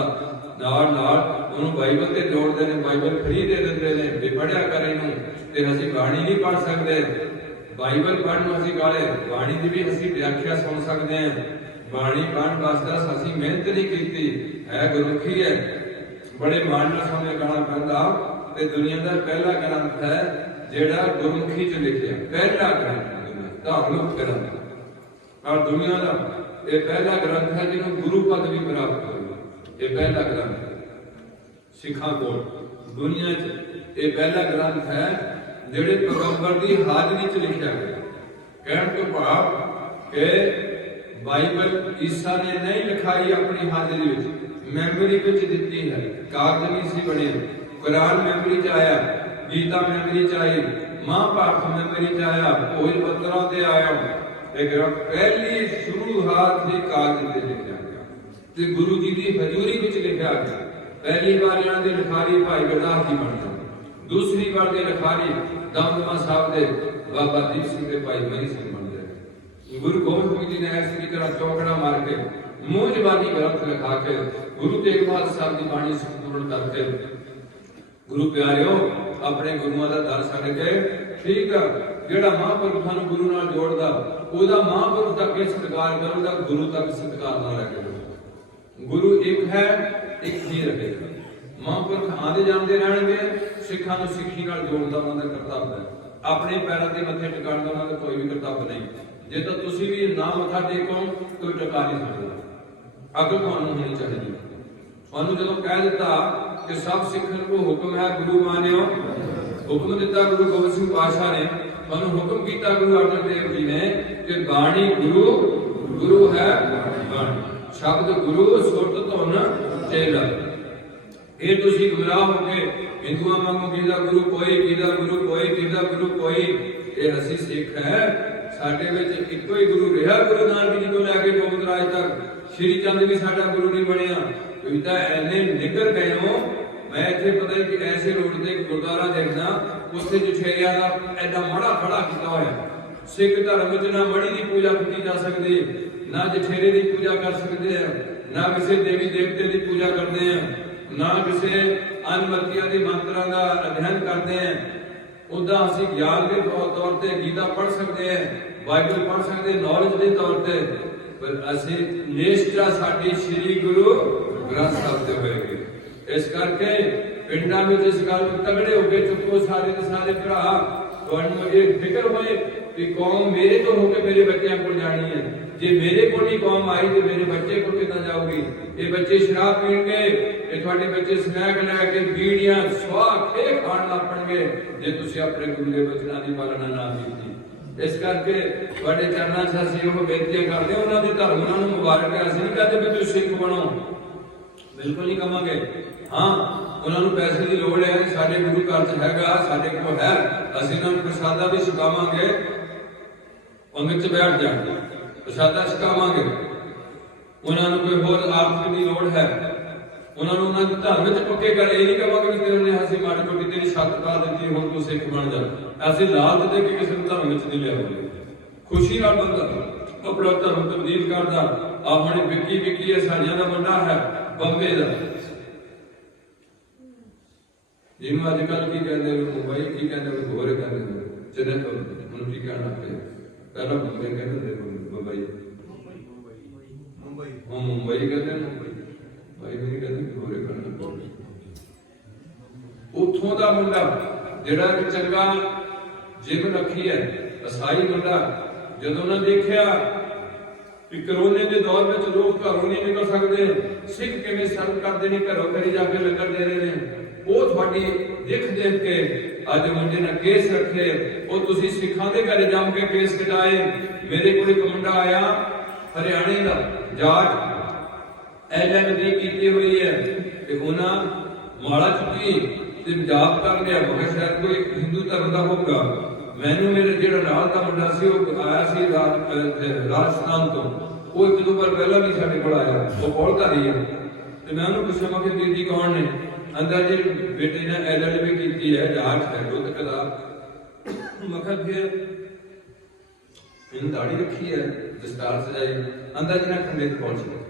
ਨਾਲ ਨਾਲ ਉਹਨੂੰ ਬਾਈਬਲ ਤੇ ਜੋੜਦੇ ਨੇ, ਬਾਈਬਲ ਫ੍ਰੀ ਦੇ ਦਿੰਦੇ ਨੇ ਵੀ ਪੜਿਆ ਕਰ ਇਹਨੂੰ। ਤੇ ਅਸੀਂ ਬਾਣੀ ਨਹੀਂ ਪੜ ਸਕਦੇ, ਬਾਈਬਲ ਪੜ੍ਹਨ ਨੂੰ ਅਸੀਂ ਗਾਲੇ, ਬਾਣੀ ਦੀ ਵੀ ਅਸੀਂ ਵਿਆਖਿਆ ਸੁਣ ਸਕਦੇ ਹਾਂ। ਬਾਣੀ ਪੜ੍ਹਨ ਵਾਸਤੇ ਅਸੀਂ ਮਿਹਨਤ ਨਹੀਂ ਕੀਤੀ, ਹੈ ਗੁਰਮੁਖੀ ਹੈ, ਬੜੇ ਮਾਣ ਨਾਲ ਸਾਨੂੰ ਗਾਣਾ ਪੈਂਦਾ। ਤੇ ਦੁਨੀਆ ਦਾ ਪਹਿਲਾ ਗ੍ਰੰਥ ਹੈ ਜਿਹੜਾ ਗੁਰਮੁਖੀ ਚ ਲਿਖਿਆ, ਪਹਿਲਾ ਗ੍ਰੰਥ ਧਾਰਮਿਕ ਗ੍ਰੰਥ ਔਰ ਦੁਨੀਆ ਦਾ ਇਹ ਪਹਿਲਾ ਗ੍ਰੰਥ ਹੈ ਜਿਹਨੂੰ ਗੁਰੂ ਪਦ ਵੀ ਪ੍ਰਾਪਤ ਹੋਇਆ। ਇਹ ਪਹਿਲਾ ਗ੍ਰੰਥ ਸਿੱਖਾਂ ਕੋਲ ਦੁਨੀਆ 'ਚ ਇਹ ਪਹਿਲਾ ਗ੍ਰੰਥ ਹੈ ਜਿਹੜੇ ਪੈਗੰਬਰ ਦੀ ਹਾਜ਼ਰੀ 'ਚ ਲਿਖਿਆ ਗਿਆ। ਕਹਿਣ ਤੋਂ ਭਾਵ ਕਿ ਬਾਈਬਲ ਈਸਾ ਨੇ ਨਹੀਂ ਲਿਖਾਈ ਆਪਣੀ ਹਾਜ਼ਰੀ ਵਿੱਚ, ਮੈਮਰੀ ਵਿੱਚ ਦਿੱਤੀ ਹੈ। ਕਾਗਜ਼ ਨਹੀਂ ਸੀ ਬਣੇ। ਕੁਰਾਨ ਮੈਮਰੀ 'ਚ ਆਇਆ, ਗੀਤਾ ਮੈਮਰੀ 'ਚ ਆਈ, ਮਹਾਭਾਰਤ ਮੈਮਰੀ 'ਚ ਆਇਆ, ਭੋਜ ਪੱਤਰਾਂ ਤੇ ਆਇਆ। ਇਹ ਗ੍ਰੰਥ ਪਹਿਲੀ ਸ਼ੁਰੂਆਤ ਦੇ ਕਾਗਜ਼ ਤੇ ਲਿਖਿਆ ਗਿਆ ਤੇ ਗੁਰੂ ਜੀ ਦੀ ਹਜ਼ੂਰੀ ਵਿੱਚ ਲਿਖਿਆ ਗਿਆ। ਪਹਿਲੀ ਵਾਰ ਇਹਨਾਂ ਦੇ ਲਿਖਾਰੀ ਭਾਈ ਗੁਰਦਾਸ ਜੀ ਬਣ ਗਏ, ਦੂਸਰੀ ਵਾਰ ਦੇ ਲਿਖਾਰੀ ਦਮਦਮਾ ਸਾਹਿਬ ਦੇ ਬਾਬਾ ਦੀਪ ਸਿੰਘ ਦੇ ਭਾਈ ਮਨੀ ਸਿੰਘ ਬਣ ਗਏ। ਗੁਰੂ ਗੋਬਿੰਦ ਸਿੰਘ ਜੀ ਨੇ ਇਸ ਤਰ੍ਹਾਂ ਚੌਕੜਾ ਮਾਰ ਕੇ ਮੂੰਹ ਜ਼ਬਾਨੀ ਗ੍ਰੰਥ ਲਿਖਾ ਕੇ ਗੁਰੂ ਤੇਗ ਬਹਾਦਰ ਸਾਹਿਬ ਦੀ ਬਾਣੀ ਸੰਪੂਰਨ ਕਰਕੇ ਗੁਰੂ ਪਿਆਰਿਓ ਆਪਣੇ ਗੁਰੂਆਂ ਦਾ ਦਰ ਛੱਡ ਕੇ, ਠੀਕ ਆ, ਜਿਹੜਾ ਮਹਾਂਪੁਰਖ ਸਾਨੂੰ ਗੁਰੂ ਨਾਲ ਜੋੜਦਾ ਉਹਦਾ ਮਹਾਂਪੁਰਖ ਤੱਕ ਇਹ ਸਤਿਕਾਰ ਕਰੂਗਾ, ਗੁਰੂ ਤੱਕ ਸਤਿਕਾਰ ਨਾ ਰੱਖੇਗਾ। ਗੁਰੂ ਇੱਕ ਹੈ, ਇੱਕ ਹੀ ਰਹੇਗਾ। ਮਹਾਂਪੁਰਖ ਆਉਂਦੇ ਜਾਂਦੇ ਰਹਿਣਗੇ, ਸਿੱਖਾਂ ਨੂੰ ਸਿੱਖੀ ਨਾਲ ਜੋੜਨ ਦਾ ਉਹਨਾਂ ਦਾ ਕਰਤੱਵ ਹੈ। ਆਪਣੇ ਪੈਰਾਂ ਤੇ ਮੱਥੇ ਟਿਕਾਉਣ ਦਾ ਉਹਨਾਂ ਦਾ ਕੋਈ ਵੀ ਕਰਤੱਵ ਨਹੀਂ। ਜੇ ਤਾਂ ਤੁਸੀਂ ਵੀ ਨਾ ਮੱਥਾ ਟੇਕੋ ਕੋਈ ਟਿਕਾ ਨਹੀਂ ਸਕਦਾ। ਅਕਲ ਤੁਹਾਨੂੰ ਹੋਣੀ ਚਾਹੀਦੀ। ਤੁਹਾਨੂੰ ਜਦੋਂ ਕਹਿ ਦਿੱਤਾ ਕਿ ਸਭ ਸਿੱਖਣ ਕੋ ਹੁਕਮ ਹੈ ਗੁਰੂ ਮਾਨਿਓ, ਹੁਕਮ ਦਿੱਤਾ ਗੁਰੂ ਗੋਬਿੰਦ ਸਿੰਘ ਪਾਤਸ਼ਾਹ ਨੇ, ਤੁਹਾਨੂੰ ਹੁਕਮ ਕੀਤਾ ਗੁਰੂ ਅਰਜਨ ਦੇਵ ਜੀ ਨੇ ਕਿ ਬਾਣੀ ਗੁਰੂ ਹੈ ਬਾਣੀ, ਸ਼ਬਦ ਗੁਰੂ ਸੁਰਤ ਧੁਨ ਚੇਲਾ। ਇਹ ਤੁਸੀਂ ਗੁਮਰਾਹ ਹੋ ਕੇ ਹਿੰਦੂਆਂ ਵਾਂਗੂ ਕਿਹਦਾ ਗੁਰੂ ਕੋਈ, ਕਿਹਦਾ ਗੁਰੂ ਕੋਈ, ਕਿਹਦਾ ਗੁਰੂ ਕੋਈ। ਇਹ ਅਸੀਂ ਸਿੱਖ ਹੈ, ਸਾਡੇ ਵਿੱਚ ਇੱਕੋ ਹੀ ਗੁਰੂ ਰਿਹਾ। ਗੁਰੂ ਨਾਨਕ ਜੀ ਤੋਂ ਲੈ ਕੇ ਗੋਬਿੰਦ ਰਾਜ ਤੱਕ ਸ਼੍ਰੀ ਚੰਦ ਵੀ ਸਾਡਾ ਗੁਰੂ ਨਹੀਂ ਬਣਿਆ। ਤੁਸੀਂ ਤਾਂ ਐਨੇ ਨਿਕਲ ਗਏ ਹੋ। ਮੈਂ ਇੱਥੇ ਪਤਾ ਕਿ ਐਸੇ ਰੋਡ ਤੇ ਗੁਰਦੁਆਰਾ ਦੇਖਦਾ, ਉੱਥੇ ਜਠੇਰਿਆਂ ਦਾ ਐਡਾ ਮੜਾ ਖੜਾ ਕੀਤਾ ਹੋਇਆ। ਸਿੱਖ ਧਰਮ ਵਿੱਚ ਨਾ ਮੜੀ ਦੀ ਪੂਜਾ ਕੀਤੀ ਜਾ ਸਕਦੀ, ਨਾ ਜਠੇਰੇ ਦੀ ਪੂਜਾ ਕਰ ਸਕਦੇ ਆ, ਨਾ ਕਿਸੇ ਦੇਵੀ ਦੇਵਤੇ ਦੀ ਪੂਜਾ ਕਰਦੇ ਆ, ਨਾ ਕਿਸੇ ਅਨਮਤੀਆਂ ਦੇ ਮੰਤਰਾਂ ਦਾ ਅਧਿਐਨ ਕਰਦੇ ਆ। ਉਦਾਂ ਅਸੀਂ ਗਿਆਨ ਦੇ ਤੌਰ ਤੇ ਗੀਤਾ ਪੜ੍ਹ ਸਕਦੇ ਆ, ਬਾਈਬਲ ਪੜ੍ਹ ਸਕਦੇ, ਨੌਲੇਜ ਦੇ ਤੌਰ ਤੇ, ਪਰ ਅਸੀਂ ਨਿਸ਼ਚਾ ਸਾਡੀ ਸ੍ਰੀ ਗੁਰੂ ਗ੍ਰੰਥ ਸਾਹਿਬ ਤੇ ਹੋਏਗੀ। ਇਸ ਕਰਕੇ ਪਿੰਡਾਂ ਵਿੱਚ ਇਸ ਗੱਲ ਨੂੰ ਤਗੜੇ ਹੋ ਕੇ ਚੁੱਕੋ ਸਾਰੇ ਦੇ ਸਾਰੇ ਭਰਾ। ਤੁਹਾਨੂੰ ਇਹ ਫਿਕਰ ਹੋਏ ਕਿ ਕੌਮ ਮੇਰੇ ਤੋਂ ਹੋ ਕੇ ਮੇਰੇ ਬੱਚਿਆਂ ਕੋਲ ਜਾਣੀ ਹੈ। ਜੇ ਮੇਰੇ ਕੋਲ ਨਹੀਂ ਕੌਮ ਆਈ ਤੇ ਮੇਰੇ ਬੱਚੇ ਕੋਲ ਕਿੱਦਾਂ ਜਾਊਗੀ? ਇਹ ਬੱਚੇ ਸ਼ਰਾਬ ਪੀਣਗੇ, ਇਹ ਤੁਹਾਡੇ ਬੱਚੇ ਸਮੈਕ ਲੈ ਕੇ ਬੀੜੀਆਂ ਸਵਾਹ ਖੇ ਖਾਣ ਲੱਗ ਪਣਗੇ ਜੇ ਤੁਸੀਂ ਆਪਣੇ ਗੁਰੂ ਦੇ ਬਚਨਾਂ ਦੀ ਪਾਲਣਾ ਨਾ ਕੀਤੀ। ਇਸ ਕਰਕੇ ਤੁਹਾਡੇ ਚਰਨਾਂ 'ਚ ਅਸੀਂ ਉਹ ਬੇਨਤੀ ਕਰਦੇ ਹਾਂ, ਉਹਨਾਂ ਦੇ ਧਰਮ ਉਹਨਾਂ ਨੂੰ ਮੁਬਾਰਕ ਹੈ। ਅਸੀਂ ਨਹੀਂ ਕਹਦੇ ਵੀ ਤੁਸੀਂ ਸਿੱਖ ਬਣੋ, ਬਿਲਕੁਲ ਨਹੀਂ ਕਵਾਂਗੇ। ਹਾਂ, ਉਹਨਾਂ ਨੂੰ ਪੈਸੇ ਦੀ ਲੋੜ ਹੈ, ਸਾਡੇ ਗੁਰੂ ਘਰ 'ਚ ਹੈਗਾ, ਸਾਡੇ ਕੋਲ ਹੈ, ਅਸੀਂ ਉਹਨਾਂ ਨੂੰ ਪ੍ਰਸਾਦਾ ਵੀ ਛਕਾਵਾਂਗੇ। ਪੰਗਤ 'ਚ ਬੈਠ ਜਾਣ, ਪ੍ਰਸਾਦਾ ਛਕਾਵਾਂਗੇ। ਉਹਨਾਂ ਨੂੰ ਕੋਈ ਹੋਰ ਆਰਥਿਕ ਦੀ ਲੋੜ ਹੈ, ਉਹਨਾਂ ਨੂੰ ਉਹਨਾਂ ਦੇ ਧਰਮ ਵਿੱਚ ਪੱਕੇ ਕਰ। ਇਹ ਨਹੀਂ ਕਹਾਂਗੇ ਕਿ ਉਹਨੇ ਅਸੀਂ ਮਾੜੀ ਮੋਟੀ ਤੇਰੀ ਛੱਤ ਪਾ ਦਿੱਤੀ ਹੁਣ ਤੂੰ ਸਿੱਖ ਬਣ ਜਾ। ਅਸੀਂ ਲਾਲਚ ਦੇ ਕੇ ਕਿਸੇ ਨੂੰ ਧਰਮ ਵਿੱਚ ਨਹੀਂ ਲਿਆਉਂਦੇ। ਖੁਸ਼ੀ ਨਾਲ ਬੰਦਾ ਆਪਣਾ ਧਰਮ ਤਬਦੀਲ ਕਰਦਾ। ਆਪਣੇ ਵਿੱਕੀ ਹੈ, ਸਾਰਿਆਂ ਦਾ ਮੁੰਡਾ ਹੈ ਬੰਬੇ ਦਾ, ਜਿਹਨੂੰ ਅੱਜ ਕੱਲ ਕੀ ਕਹਿੰਦੇ ਨੇ ਮੁੰਬਈ, ਕੀ ਕਹਿੰਦੇ ਨੇ ਹੋਰ ਕਹਿੰਦੇ ਨੇ ਚੰਨੇ, ਹੁਣ ਕੀ ਕਹਿਣਾ ਪਿਆ। ਪਹਿਲਾਂ ਬੰਬੇ ਕਹਿੰਦੇ ਨੇ, ਮੁੰਬਈ ਕਹਿੰਦੇ ਨੇ, ਭਾਈ ਨਹੀਂ ਕਹਿੰਦੇ ਹੋਰ ਕਹਿਣਾ। ਉੱਥੋਂ ਦਾ ਮੁੰਡਾ ਜਿਹੜਾ ਕਿ ਚੰਗਾ ਜਿਮ ਰੱਖੀ ਹੈ, ਈਸਾਈ ਮੁੰਡਾ, ਜਦੋਂ ਉਹਨਾਂ ਦੇਖਿਆ ਕਿ ਕਰੋਨੇ ਦੇ ਦੌਰ ਵਿੱਚ ਲੋਕ ਘਰੋਂ ਨਹੀਂ ਨਿਕਲ ਸਕਦੇ, ਸਿੱਖ ਕਿਵੇਂ ਸਰਵ ਕਰਦੇ ਨੇ, ਘਰੋਂ ਘਰੀ ਜਾ ਕੇ ਲੰਗਰ ਦੇ ਰਹੇ ਨੇ, ਉਹ ਤੁਹਾਡੀ ਦਿੱਖ ਦੇਖ ਕੇ ਅੱਜ ਮੁੰਡੇ ਨੇ ਕੇਸ ਰੱਖੇ, ਉਹ ਤੁਸੀਂ ਸਿੱਖਾਂ ਦੇ ਘਰੇ ਜੰਮ ਕੇ ਕੇਸ ਕਟਾਏ। ਮੇਰੇ ਕੋਲ ਇੱਕ ਮੁੰਡਾ ਆਇਆ ਹਰਿਆਣੇ ਦਾ ਜਾਟ, LLB ਕੀਤੀ ਹੋਈ ਹੈ ਤੇ ਉਹਨਾਂ ਮਾਲਾ ਚੁੱਕੀ ਤੇ ਜਾਪ ਕਰ ਲਿਆ। ਮੈਂ ਸ਼ਾਇਦ ਕੋਈ ਹਿੰਦੂ ਧਰਮ ਦਾ ਹੋਊਗਾ। ਮੈਨੂੰ ਮੇਰੇ ਜਿਹੜਾ ਨਾਲ ਦਾ ਮੁੰਡਾ ਸੀ ਉਹ ਆਇਆ ਸੀ ਰਾਜਸਥਾਨ ਤੋਂ, ਉਹ ਇੱਕ ਦੋ ਵਾਰ ਪਹਿਲਾਂ ਵੀ ਸਾਡੇ ਕੋਲ ਆਇਆ, ਉਹ ਬੋਲਧਾਰੀ ਹੈ। ਤੇ ਮੈਂ ਉਹਨੂੰ ਪੁੱਛਿਆ ਕਿ ਵੀਰ ਜੀ ਕੌਣ ਨੇ? ਅੰਦਰ ਜੀ ਬੇਟੇ ਨੇ LLB ਕੀਤੀ ਹੈ, ਜਾਟ ਹੈ ਉਹ ਤੇ ਕਦਾ। ਮੈਂ ਕਿਹਾ ਫਿਰ ਇਹਨੂੰ ਦਾੜੀ ਰੱਖੀ ਹੈ, ਦਸਤਾਰ ਸਜਾਈ, ਅੰਦਰ ਜੀ ਨਾ ਖੰਡੇ ਤੇ ਪਹੁੰਚ ਗਏ।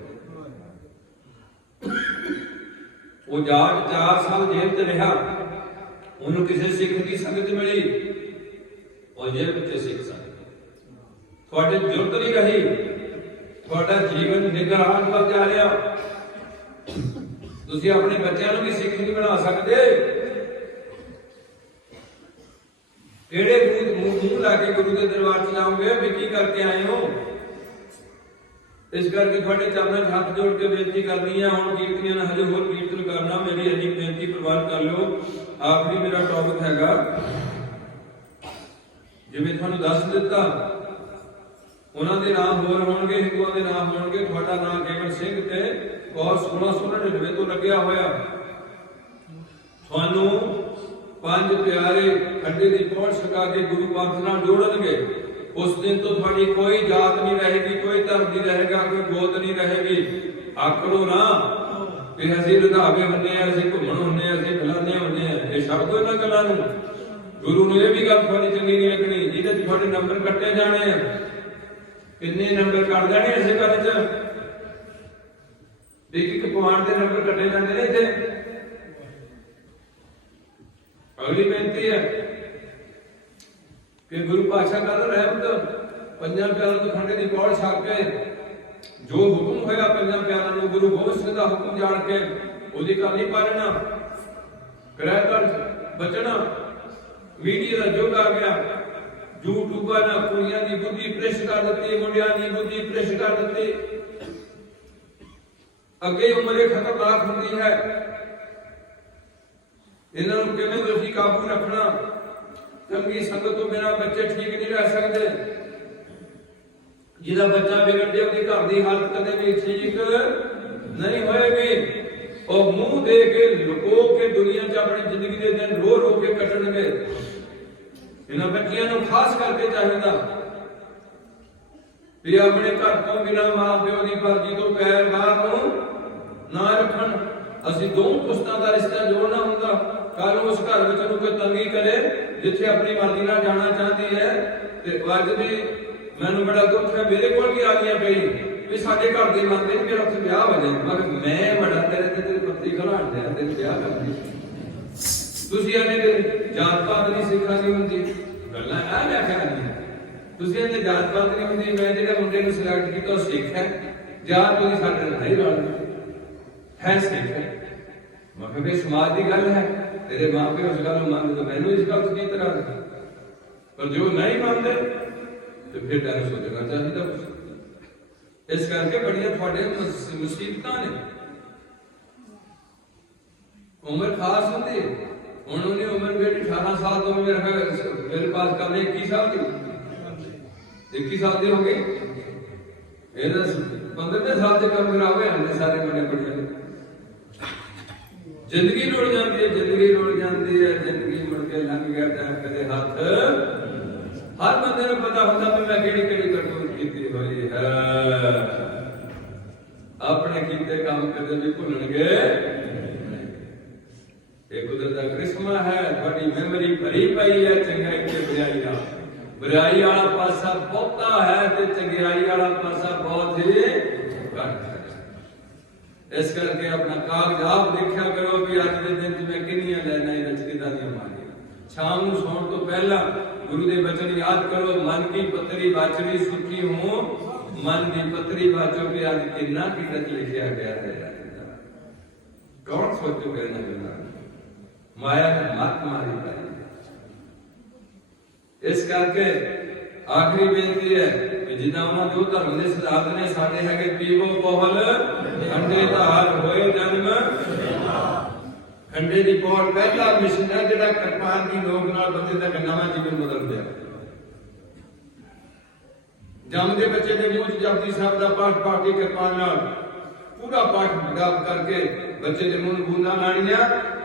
ਉਹ ਜਾਟ 4 ਸਾਲ ਜੇਲ੍ਹ ਚ ਰਿਹਾ, ਉਹਨੂੰ ਕਿਸੇ ਸਿੱਖ ਦੀ ਸੰਗਤ ਮਿਲੀ, ਉਹ ਜੇਲ੍ਹ ਵਿੱਚ ਸਿੱਖ ਸੰਗਤ ਤੁਹਾਡੇ ਜੁਰਤ ਨਹੀਂ ਰਹੀ, ਤੁਹਾਡਾ ਜੀਵਨ ਨਿਗਰਾਨ ਵੱਲ ਜਾ ਰਿਹਾ। ਤੁਸੀਂ ਆਪਣੇ ਬੱਚਿਆਂ ਨੂੰ ਵੀ ਸਿੱਖ ਨਹੀਂ ਬਣਾ ਸਕਦੇ। ਕਿਹੜੇ ਮੂੰਹ ਲਾ ਕੇ ਗੁਰੂ ਦੇ ਦਰਬਾਰ ਚ ਜਾਓਗੇ ਵੀ ਕੀ ਕਰਕੇ ਆਏ ਹੋ? ਇਸ ਕਰਕੇ ਤੁਹਾਡੇ ਚਰਨਾਂ 'ਚ ਹੱਥ ਜੋੜ ਕੇ ਬੇਨਤੀ ਕਰਨੀ ਹੈ। ਹੁਣ ਕੀਰਤਨੀਆਂ ਨੇ ਹਜੇ ਹੋਰ ਕੀਰਤਨ ਕਰਨਾ, ਮੇਰੀ ਇੰਨੀ ਬੇਨਤੀ ਪ੍ਰਵਾਨ ਕਰ ਲਓ। ਆਖਰੀ ਮੇਰਾ ਟੌਪਿਕ ਹੈਗਾ, ਜਿਵੇਂ ਤੁਹਾਨੂੰ ਦੱਸ ਦਿੱਤਾ, ਉਹਨਾਂ ਦੇ ਨਾਮ ਹੋਰ ਹੋਣਗੇ, ਹਿੰਦੂਆਂ ਦੇ ਨਾਮ ਹੋਣਗੇ। ਤੁਹਾਡਾ ਨਾਮ ਕੇਵਲ ਸਿੰਘ ਤੇ ਕੌਰ 1699 ਤੋਂ ਲੱਗਿਆ ਹੋਇਆ। ਤੁਹਾਨੂੰ 5 ਪਿਆਰੇ ਖੰਡੇ ਦੀ ਪਹੁੰਚ ਸਕਾ ਕੇ ਗੁਰੂ ਪੰਥ ਨਾਲ ਜੋੜਨਗੇ। ਉਸ ਦਿਨ ਤੋਂ ਤੁਹਾਡੀ ਕੋਈ ਜਾਤ ਨਹੀਂ ਰਹੇਗੀ, ਕੋਈ ਧਰਮ ਨਹੀਂ ਰਹੇਗਾ, ਕੋਈ ਗੋਤ ਨਹੀਂ ਰਹੇਗੀ। ਆਕੜੋ ਨਾ ਵੀ ਅਸੀਂ ਲੁਧਾਵੇ ਹੁੰਦੇ ਆ, ਅਸੀਂ ਘੁੰਮਣ ਹੁੰਦੇ ਆ, ਅਸੀਂ ਫਲਾਣੇ ਹੁੰਦੇ ਆ। ਇਹ ਸ਼ਬਦ ਇਹਨਾਂ ਗੱਲਾਂ ਨੂੰ ਗੁਰੂ ਨੂੰ ਇਹ ਵੀ ਗੱਲ ਤੁਹਾਡੀ ਚੰਗੀ ਨਹੀਂ ਲੱਗਣੀ, ਜਿਹਦੇ ਚ ਤੁਹਾਡੇ ਨੰਬਰ ਕੱਟੇ ਜਾਣੇ ਆ। ਕਿੰਨੇ ਨੰਬਰ ਕੱਟ ਜਾਣੇ ਇਸੇ ਗੱਲ ਚ? ਇੱਕ ਪੁਆਇੰਟ ਦੇ ਨੰਬਰ ਕੱਟੇ ਜਾਂਦੇ ਨੇ ਇੱਥੇ। ਅਗਲੀ ਬੇਨਤੀ ਹੈ ਕਿ ਗੁਰੂ ਪਾਤਸ਼ਾਹ ਕਰ ਰਹਿਮਤ 5 ਪਿਆਰਿਆਂ ਤੋਂ ਖੰਡੇ ਦੀ ਪੌੜ ਛਕ ਕੇ ਜੋ ਹੁਕਮ ਹੋਇਆ 5 ਪਿਆਰਿਆਂ ਨੂੰ ਗੁਰੂ ਗੋਬਿੰਦ ਸਿੰਘ ਦਾ ਹੁਕਮ ਜਾਣ ਕੇ ਉਹਦੀ ਗੱਲ ਨਹੀਂ ਪਾਲਣਾ, ਗ੍ਰਹਿ ਤੋਂ ਬਚਣਾ। ਮੀਡੀਆ ਦਾ ਯੁੱਗ ਆ ਗਿਆ, ਯੂਟਿਊਬਾਂ ਨੇ ਕੁੜੀਆਂ ਦੀ ਬੁੱਧੀ ਭ੍ਰਿਸ਼ਟ ਕਰ ਦਿੱਤੀ, ਮੁੰਡਿਆਂ ਦੀ ਬੁੱਧੀ ਭ੍ਰਿਸ਼ਟ ਕਰ ਦਿੱਤੀ। ਅੱਗੇ ਉਮਰੇ ਖਤਰਨਾਕ ਹੁੰਦੀ ਹੈ, ਇਹਨਾਂ ਨੂੰ ਕਿਵੇਂ ਤੁਸੀਂ ਕਾਬੂ ਰੱਖਣਾ? ਚੰਗੀ ਸੰਗਤ ਤੋਂ ਬਿਨਾਂ ਬੱਚੇ ਠੀਕ ਨਹੀਂ ਰਹਿ ਸਕਦੇ। ਜਿਹਦਾ ਬੱਚਾ ਵਿਗੜ ਜਾਏ ਉਹਦੇ ਘਰ ਦੀ ਹਾਲਤ ਕਦੇ ਵੀ ਠੀਕ ਨਹੀਂ ਹੋਏਗੀ। ਉਹ ਮੂੰਹ ਦੇ ਕੇ ਲੁਕੋ ਕੇ ਦੁਨੀਆ 'ਚ ਆਪਣੀ ਜ਼ਿੰਦਗੀ ਦੇ ਦਿਨ ਰੋ ਰੋ ਕੇ ਕੱਟਣਗੇ। ਇਹਨਾਂ ਬੱਚਿਆਂ ਨੂੰ ਖਾਸ ਕਰਕੇ ਚਾਹੀਦਾ ਵੀ ਆਪਣੇ ਘਰ ਤੋਂ ਬਿਨਾਂ ਮਾਂ ਪਿਓ ਦੀ ਮਰਜ਼ੀ ਤੋਂ ਪੈਰ ਬਾਹਰ ਨੂੰ ਨਾ ਰੱਖਣ। ਅਸੀਂ ਦੋ ਪੁਸਤਾਂ ਦਾ ਰਿਸ਼ਤਾ ਜੋੜਨਾ ਹੁੰਦਾ। ਕੱਲ ਉਸ ਘਰ ਵਿੱਚ ਨੂੰ ਕੋਈ ਤੰਗੀ ਕਰੇ ਜਿੱਥੇ ਆਪਣੀ ਮਰਜ਼ੀ ਨਾਲ ਜਾਣਾ ਚਾਹਦੀ ਹੈ। ਤੇ ਅੱਜ ਵੀ ਮੈਨੂੰ ਬੜਾ ਦੁੱਖ ਹੈ, ਮੇਰੇ ਕੋਲ ਵੀ ਆ ਗਈਆਂ ਕਈ ਵੀ ਸਾਡੇ ਘਰ ਦੇ ਮੰਨਦੇ ਨੇ ਮੇਰਾ ਉੱਥੇ ਵਿਆਹ ਹੋ ਜਾਏ। ਮਗਰ ਮੈਂ ਬੜਾ ਤੇਰੇ ਤੇ ਪੱਤੀ ਖਲਾਣ ਦਿਆ ਤੇ ਵਿਆਹ ਕਰਦੀ। ਤੁਸੀਂ ਇਹਨੇ ਜਾਤ ਪਾਤ ਨਹੀਂ ਸਿੱਖਾਂ ਦੀ ਹੁੰਦੀ, ਗੱਲਾਂ ਆ ਲਿਆ ਕਰਾਂਗੇ। ਤੁਸੀਂ ਇਹਨੇ ਜਾਤ ਪਾਤ ਨਹੀਂ ਹੁੰਦੀ। ਮੈਂ ਜਿਹੜਾ ਮੁੰਡੇ ਨੂੰ ਸਿਲੈਕਟ ਕੀਤਾ ਉਹ ਸਿੱਖ ਹੈ, ਜਾਤ ਉਹਦੀ ਸਾਡੇ ਨਾਲ ਨਹੀਂ ਰਲਦੀ ਹੈ, ਸਿੱਖ ਹੈ। ਮੈਂ ਕਿਹਾ ਵੀ ਸਮਾਜ ਦੀ ਗੱਲ ਹੈ, ਤੇਰੇ ਮਾਂ ਪਿਓ ਉਸ ਗੱਲ ਨੂੰ ਮੰਨਦੇ ਤਾਂ ਮੈਨੂੰ ਇਸ ਗੱਲ ਤੋਂ ਕੀ ਇਤਰਾਜ਼ ਹੈ। ਪਰ ਜੋ ਨਹੀਂ ਮੰਨਦੇ ਤੇ ਫਿਰ ਤੈਨੂੰ ਸੋਚਣਾ ਚਾਹੀਦਾ। ਇਸ ਕਰਕੇ ਬੜੀਆਂ ਤੁਹਾਡੇ ਮੁਸੀਬਤਾਂ ਨੇ। ਉਮਰ ਖਾਸ ਹੁੰਦੀ ਹੈ। ਹੁਣ ਉਹਨੇ ਉਮਰ ਮੇਰੀ 18 ਸਾਲ ਤੋਂ ਮੇਰੇ ਪਾਸ ਕਰ ਲਈ 21 ਸਾਲ ਦੀ 21 ਸਾਲ ਦੇ ਹੋ ਗਏ। ਇਹਦਾ 15ਵੇਂ ਸਾਲ ਦੇ ਕੰਮ ਕਰਾਵੇ ਹੰਦੇ ਸਾਰੇ ਬੜੇ ਬੜੀਆਂ। ਜ਼ਿੰਦਗੀ ਰੁੜ ਜਾਂਦੀ ਹੈ, ਜ਼ਿੰਦਗੀ ਰੁੜ ਜਾਂਦੀ ਹੈ, ਜ਼ਿੰਦਗੀ ਮੁੜ ਕੇ ਲੰਘ ਗਿਆ ਤਾਂ ਕਦੇ ਹੱਥ। ਹਰ ਬੰਦੇ ਨੂੰ ਪਤਾ ਹੁੰਦਾ ਵੀ ਮੈਂ ਕਿਹੜੀ ਕਿਹੜੀ ਕਰਤੂਤ ਕੀਤੀ ਹੋਈ ਹੈ। ਆਪਣੇ ਕੀਤੇ ਕੰਮ ਕਦੇ ਵੀ ਭੁੱਲਣਗੇ। ਇਹ ਕੁਦਰਤ ਦਾ ਕ੍ਰਿਸ਼ਮਾ ਹੈ। ਤੁਹਾਡੀ ਮੈਮਰੀ ਭਰੀ ਪਈ ਹੈ ਚੰਗਿਆਈ ਤੇ ਬੁਰਾਈ ਨਾਲ। ਬੁਰਾਈ ਵਾਲਾ ਪਾਸਾ ਬਹੁਤਾ ਹੈ ਤੇ ਚੰਗਿਆਈ ਵਾਲਾ ਪਾਸਾ ਬਹੁਤ ਹੀ ਘੱਟ ਹੈ। ਇਸ ਕਰਕੇ ਆਪਣਾ ਕਾਗਜ਼ਾਤ ਦੇਖਿਆ ਕਰੋ ਵੀ ਅੱਜ ਦੇ ਦਿਨ 'ਚ ਮੈਂ ਕਿੰਨੀਆਂ ਲਾਈਨਾਂ ਇਹਨਾਂ 'ਚ ਕਿੱਦਾਂ ਦੀਆਂ ਮਾਰੀਆਂ। ਸ਼ਾਮ ਨੂੰ ਸੌਣ ਤੋਂ ਪਹਿਲਾਂ ਗੁਰੂ ਦੇ ਬਚਨ ਯਾਦ ਕਰੋ। ਮਨ ਕੀ ਪੱਤਰੀ ਵਾਚਣੀ ਸੁਖੀ ਹੋ, ਮਨ ਦੀ ਪੱਤਰੀ ਵਾਚੋ ਕਿ ਅੱਜ ਕਿੰਨਾ ਕਿਰਤ ਲਿਖਿਆ ਗਿਆ ਹੈ। ਕੌਣ ਸੋਚੂਗਾ ਇਹਨਾਂ ਗੱਲਾਂ? ਮਾਇਆ ਨੇ ਮੱਤ ਮਾਰੀ ਪਾਈ। ਇਸ ਕਰਕੇ ਆਖਰੀ ਬੇਨਤੀ ਹੈ ਕਿ ਜਿੱਦਾਂ ਉਹਨਾਂ ਦੇ ਧਰਮ ਦੇ ਸਿਧਾਂਤ ਨੇ, ਸਾਡੇ ਹੈਗੇ ਪੀਵੋ ਬੋਹਲ ਠੰਡੇ ਧਾਰ ਹੋਏ ਜਨਮ। खंडे की पौड़ पहला मिशन है जिहड़ा किरपान की लोक नाल बंदे दा नवा जीवन बदल दिया। जमदे बच्चे के मुंह जपजी साहब का पाठ पा के किरपान नाल पूरा पाठ जाप करके बच्चे के मुंह बूंदा लाणियां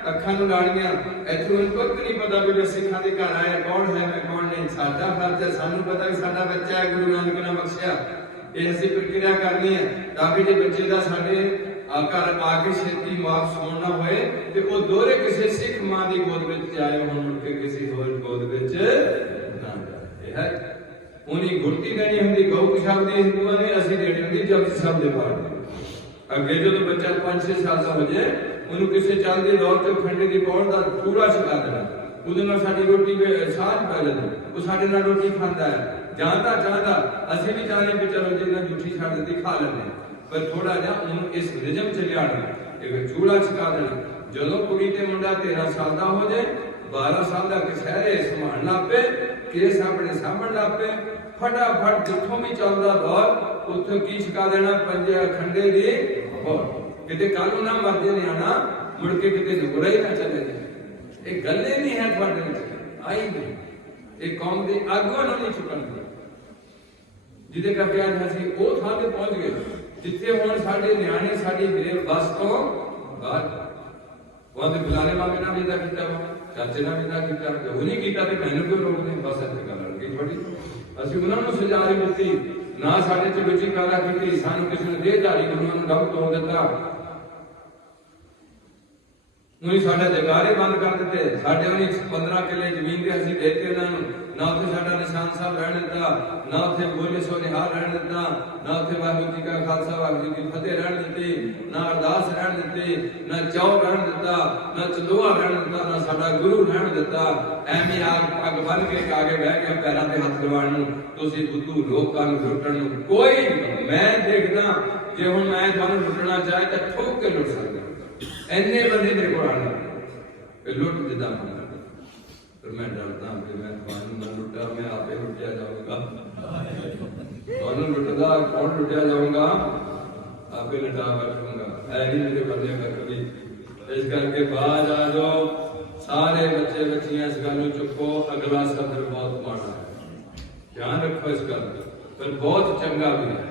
अखां नूं लाणियां। इत्थों इनको नहीं पता भी सिखां दे घर आया कौन है मैं कौन नहीं। साडा फर्ज है, सानू पता कि साडा बच्चा है, गुरु नानक ने बख्शिया। ये असीं प्रक्रिया करनी है ताकि जे बच्चे का साडे घर आके छेती वापस होना होए ते वो दोहरे किसी सिख मां की गोद में जाए, हुण मुड़ के किसी होर गोद में ना जाए। है उन्हीं गुरती देनी होंगी गौ पिशाब की हिंदुओं ने, असीं देनी होंगी जपजी साहब के पाठ। अगे जो बच्चा 5-6 साल का हो जाए उन्होंने किसी चलते दौर से खंडे की पौड़ का पूरा छका देना, उहदे साडी रोटी साझ पै जाती, वो साडे नाल रोटी खाता है। जानता चाहता असीं भी चाहते भी चलो जिन्हें जूठी छड़ दी खा लेंगे, पर थोड़ा जा उन्होंने इस रिजम च लियाना, एक चूड़ा छका देना। जो कुड़ी ते मुंडा 13 साल का हो जाए, 12 साल का कछहरे संभाल लग पे, केस अपने सामण लग पे, फटाफट जिथों भी चलता दौर उथों की छका देना, पंजे खंडे दी पौड़। किते कल ना मर जाए न्याणा, मुड़ के किते बुरा ही ना चले जाए। एक गल्ले नहीं है तुहाडे विच आई नहीं, एक कौम दे आगुआं नूं नहीं चुकण दी, जिहदे करके अज असीं वो थां ते पहुंच गए जिथे हुण साडे न्याणे साडी गरीब बस तो बाहर। वहां ते फलाने मामे नाल इदा कीता वा, चाचे नाल इदा कीता, वो नहीं कीता ते मैनूं क्यों रोकदे? बस इत्थे गल अड़ गई थोड़ी। असीं उन्हां नूं सजा नहीं दित्ती, ना साडे च रुचि पैदा कीती, सानूं किसी ने देहधारी गुरुआं नूं डब तोड़ दित्ता, उन्हीं साडे जगारे बंद कर दिते। साडे उन्हीं 15 किले जमीन दे असीं दे के उन्हां नूं ना उत्थे साडा निशान साहब रहण दित्ता, ना उत्थे बोले सो निहाल रहण दित्ता, ना उत्थे वाहिगुरू जी का खालसा वाहिगुरू जी की फतेह रहण दित्ती, ना अरदास रहण दित्ती, ना चौ रहण दित्ता, ना चलोहा रहण दित्ता, ना साडा गुरु रहण दित्ता। एवें अग बन के आगे बह के पैरां ते हथ लवाण नूं तुसीं बुद्धू लोकां नूं लुੱਟਣ नूं कोई मैं देखदा जे हुण मैं तुहानूं लुੱਟਣਾ चाहे तां ठोक के लुੱਟ सकदा। इन्ने बंदे मेरे को आने लुट जिदा मन, पर मैं डरता कि मैं तुहानू ना लुटा, मैं आपे लुटिया जाऊंगा। तुहानू लुटदा कौन लुटिया जाऊंगा? आपे लुटा बैठूंगा। ऐ नहीं मेरे बंदे का कभी। इस करके बाज आ जाओ सारे बच्चे बच्चियां, इस गल चुको। अगला सफर बहुत माड़ा है, ध्यान रखो इस गल, पर बहुत चंगा भी है,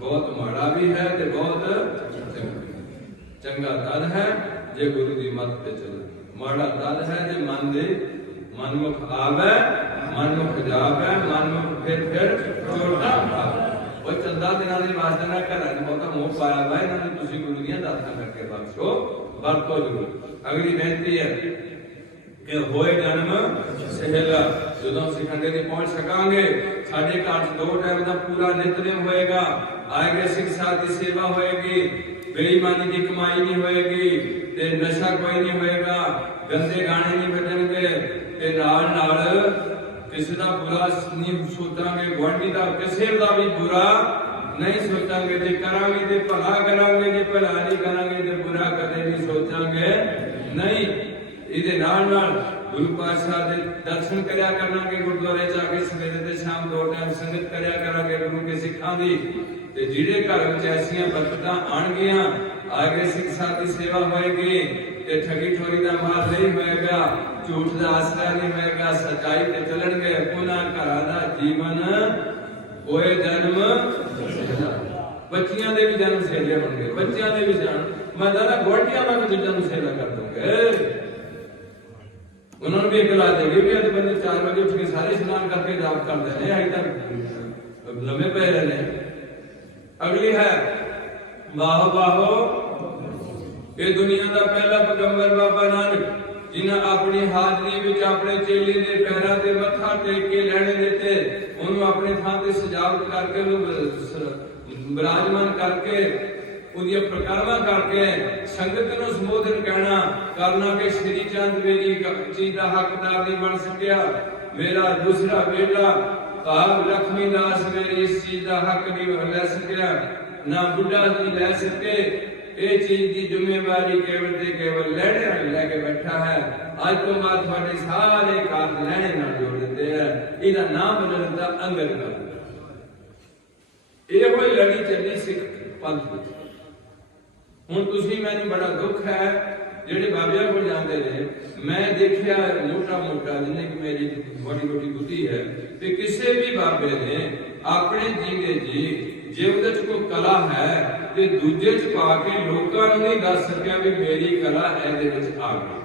बहुत माड़ा भी है ते बहुत चंगा भी है। चंगा तद है जे गुरु की मत पे चले, माड़ा तद है जे मन दे मनमुख आवे, मनमुख जावे, मनमुख फिर चोटा खावे। वो चंदा दिनां दे वास्ते ना घरां च बहुता मोह पाया वा, इन्हां नूं तुसीं गुरु दीयां दातां करके बख्शो, वरतो जरूर। अगली बेनती है कि होए जन्म सहेला, जदों असीं खंडे दी पहुंच सकांगे, साडे घर 2 टाइम का पूरा नितनेम होएगा, आगे शिक्षा की सेवा होएगी, बेईमानी की कमाई नहीं होएगी, ते नशा कोई नहीं होएगा, गंदे गाने नहीं बजणगे, ते नाल नाल किसी का बुरा नहीं सोचांगे, गुआंढी का किसी का भी बुरा नहीं सोचांगे। जे करांगे ते भला करांगे, जे भला नहीं करांगे ते बुरा कदे नहीं सोचांगे नहीं। इहदे नाल नाल गुरु पातशाह दे दर्शन करया करांगे, गुरुद्वारे जाके सवेरे ते शाम 2 टाइम संगत करया करांगे गुरु के सिखां दी। ते जिहड़े घर विच ऐसियां बरकतां आणगियां, आगे शिक्षा की सेवा होएगी, ते ठगी ठोरी दा मार नहीं होएगा, झूठ दा आसरा नहीं होएगा, सच्चाई ते चलणगे, उन्हां घरां दा जीवन होए जन्म सहेला। बच्चियां दे भी जन्म सहेले होणगे, बच्चियां दे भी जन्म मैं दादा गुआंढियां दा भी जन्म सहेला कर दूंगे। उन्होंने भी एक ला देंगे भी अज बंदे 4 बजे उठ के सारे स्नान करके जाप कर देने, अभी तक लम्बे पे रहने। अगली है वाहो वाहो, ये दुनिया का पहला पैगंबर बाबा नानक, जिन्हें अपनी हाजरी विच अपने चेले दे पैरां ते मत्था टेक के लैणे दिते, उन्होंने अपने थां ते सजावट करके विराजमान करके उन्हें प्रकरमा करके संगत नूं संबोधन कहना करना कि श्री चंद मेरी चीज का हकदार नहीं बन सकिया, मेरा दूसरा बेटा भाव लक्ष्मी दास मेरी इस चीज का हक नहीं लै सकिया, ना बुढ़ा नहीं लै सके। ये चीज की जिम्मेवारी केवल ते केवल लैणे लैके बैठा है। आज तो बाद थोड़े सारे कार्य लैणे नाल जोड़ दिते हैं, इहदा नाम बदल दिता अंगद कर दिता। ये कोई लड़ी चली सिख पंथ विच। हुण तुसीं मैनूं बड़ा दुख है ਜਿਹੜੇ ਬਾਬਿਆਂ ਕੋਲ ਜਾਂਦੇ ਨੇ, ਮੈਂ ਦੇਖਿਆ ਮੋਟਾ ਮੋਟਾ ਜਿੰਨੇ ਕਿ ਮੇਰੀ ਬੜੀ ਬੜੀ ਬੁੱਧੀ ਹੈ, ਤੇ ਕਿਸੇ ਵੀ ਬਾਬੇ ਨੇ ਆਪਣੇ ਜੀਂਦੇ ਜੀ ਜੇ ਉਹਦੇ ਚ ਕੋਈ ਕਲਾ ਹੈ ਤੇ ਦੂਜੇ ਚ ਪਾ ਕੇ ਲੋਕਾਂ ਨੂੰ ਨਹੀਂ ਦੱਸ ਸਕਿਆ ਵੀ ਮੇਰੀ ਕਲਾ ਇਹਦੇ ਵਿੱਚ ਆ ਗਈ।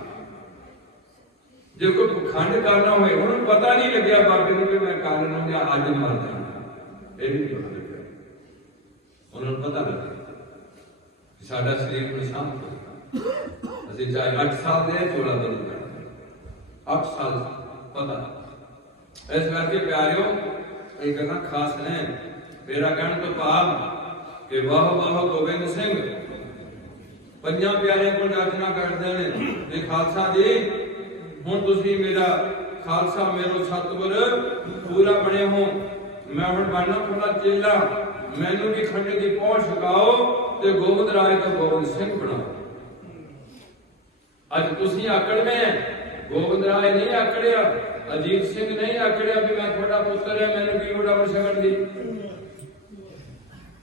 ਜੇ ਕੋਈ ਪਖੰਡ ਕਰਨਾ ਹੋਏ, ਉਹਨੂੰ ਪਤਾ ਨਹੀਂ ਲੱਗਿਆ ਬਾਬੇ ਨੂੰ ਕਿ ਮੈਂ ਕਾਰਨ ਹੋ ਗਿਆ, ਅੱਜ ਮਰ ਜਾਣਾ, ਇਹ ਨਹੀਂ ਪਤਾ ਲੱਗਿਆ। ਉਹਨਾਂ ਨੂੰ ਪਤਾ ਲੱਗਿਆ ਸਾਡਾ ਸਰੀਰ ਨੂੰ ਸਾਂਭ, ਅਸੀਂ ਚਾਹੇ 8 ਸਾਲ ਦੇ 14 ਦਿਨ ਕਰਦੇ 8 ਸਾਲ ਪਤਾ। ਇਸ ਕਰਕੇ ਪਿਆਰਿਓ, ਇਹ ਗੱਲਾਂ ਖਾਸ ਨੇ। ਮੇਰਾ ਕਹਿਣ ਤੋਂ ਭਾਵ ਕਿ ਵਾਹ ਵਾਹ ਗੋਬਿੰਦ ਸਿੰਘ ਪੰਜਾਂ ਪਿਆਰਿਆਂ ਕੋਲ ਜਾਚਨਾ ਕਰਦੇ ਨੇ ਕਿ ਖਾਲਸਾ ਜੀ ਹੁਣ ਤੁਸੀਂ ਮੇਰਾ ਖਾਲਸਾ ਮੇਰੋ ਸਤਿਗੁਰ ਪੂਰਾ ਬਣੇ ਹੋ, ਮੈਂ ਹੁਣ ਬਣਨਾ ਤੁਹਾਡਾ ਚੇਲਾ, ਮੈਨੂੰ ਵੀ ਖੰਡੇ ਦੀ ਪਹੁੰਚ ਛਕਾਓ ਤੇ ਗੋਬਿੰਦ ਰਾਏ ਤੋਂ ਗੋਬਿੰਦ ਸਿੰਘ ਬਣਾਓ। ਅੱਜ ਤੁਸੀਂ ਆਕੜਵੇਂ, ਗੋਬਿੰਦ ਰਾਏ ਨਹੀਂ ਆਕੜਿਆ, ਅਜੀਤ ਸਿੰਘ ਨਹੀਂ ਆਕੜਿਆ ਵੀ ਮੈਂ ਤੁਹਾਡਾ ਪੁੱਤਰ ਹੈ, ਮੈਨੂੰ ਕੀ ਲੋੜ ਹੈ ਛਕਣ ਦੀ।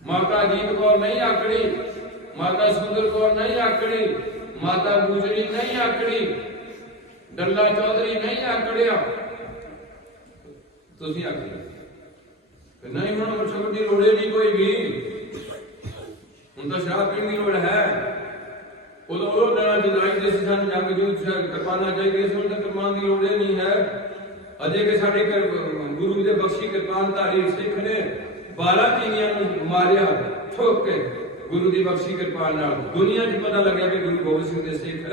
ਮਾਤਾ ਅਜੀਤ ਕੌਰ ਨਹੀਂ ਆਕੜੀ, ਮਾਤਾ ਸੁੰਦਰ ਕੌਰ ਨਹੀਂ ਆਕੜੀ, ਮਾਤਾ ਗੁਜਰੀ ਨਹੀਂ ਆਕੜੀ, ਡੱਲਾ ਚੌਧਰੀ ਨਹੀਂ ਆਕੜਿਆ, ਤੁਸੀਂ ਆਕੜਿਆ। ਨਹੀਂ ਹੁਣ ਛਕਣ ਦੀ ਲੋੜ ਨਹੀਂ ਕੋਈ ਵੀ, ਹੁਣ ਤਾਂ ਸ਼ਰਾਬ ਪੀਣ ਦੀ ਲੋੜ ਹੈ। ਉਦੋਂ ਉਹ ਦਿਨਾਂ ਚ ਲਾਈਟ ਦੇ ਸਨ, ਜੰਗ ਜੂਝ ਕਿਰਪਾਨਾਂ ਚਾਹੀਦੀਆਂ ਸੀ, ਹੁਣ ਤਾਂ ਕਿਰਪਾਨ ਦੀ ਲੋੜ ਨਹੀਂ ਹੈ। ਅਜੇ ਕਿ ਸਾਡੇ ਗੁਰੂ ਦੇ ਬਖਸ਼ੀ ਕਿਰਪਾਨ ਧਾਰੀ ਸਿੱਖ ਨੇ 12 ਤੀਵੀਆਂ ਨੂੰ ਮਾਰਿਆ ਠੋਕ ਕੇ, ਗੁਰੂ ਦੀ ਬਖਸ਼ੀ ਕਿਰਪਾਨ ਨਾਲ। ਦੁਨੀਆ 'ਚ ਪਤਾ ਲੱਗਿਆ ਕਿ ਗੁਰੂ ਗੋਬਿੰਦ ਸਿੰਘ ਦੇ ਸਿੱਖ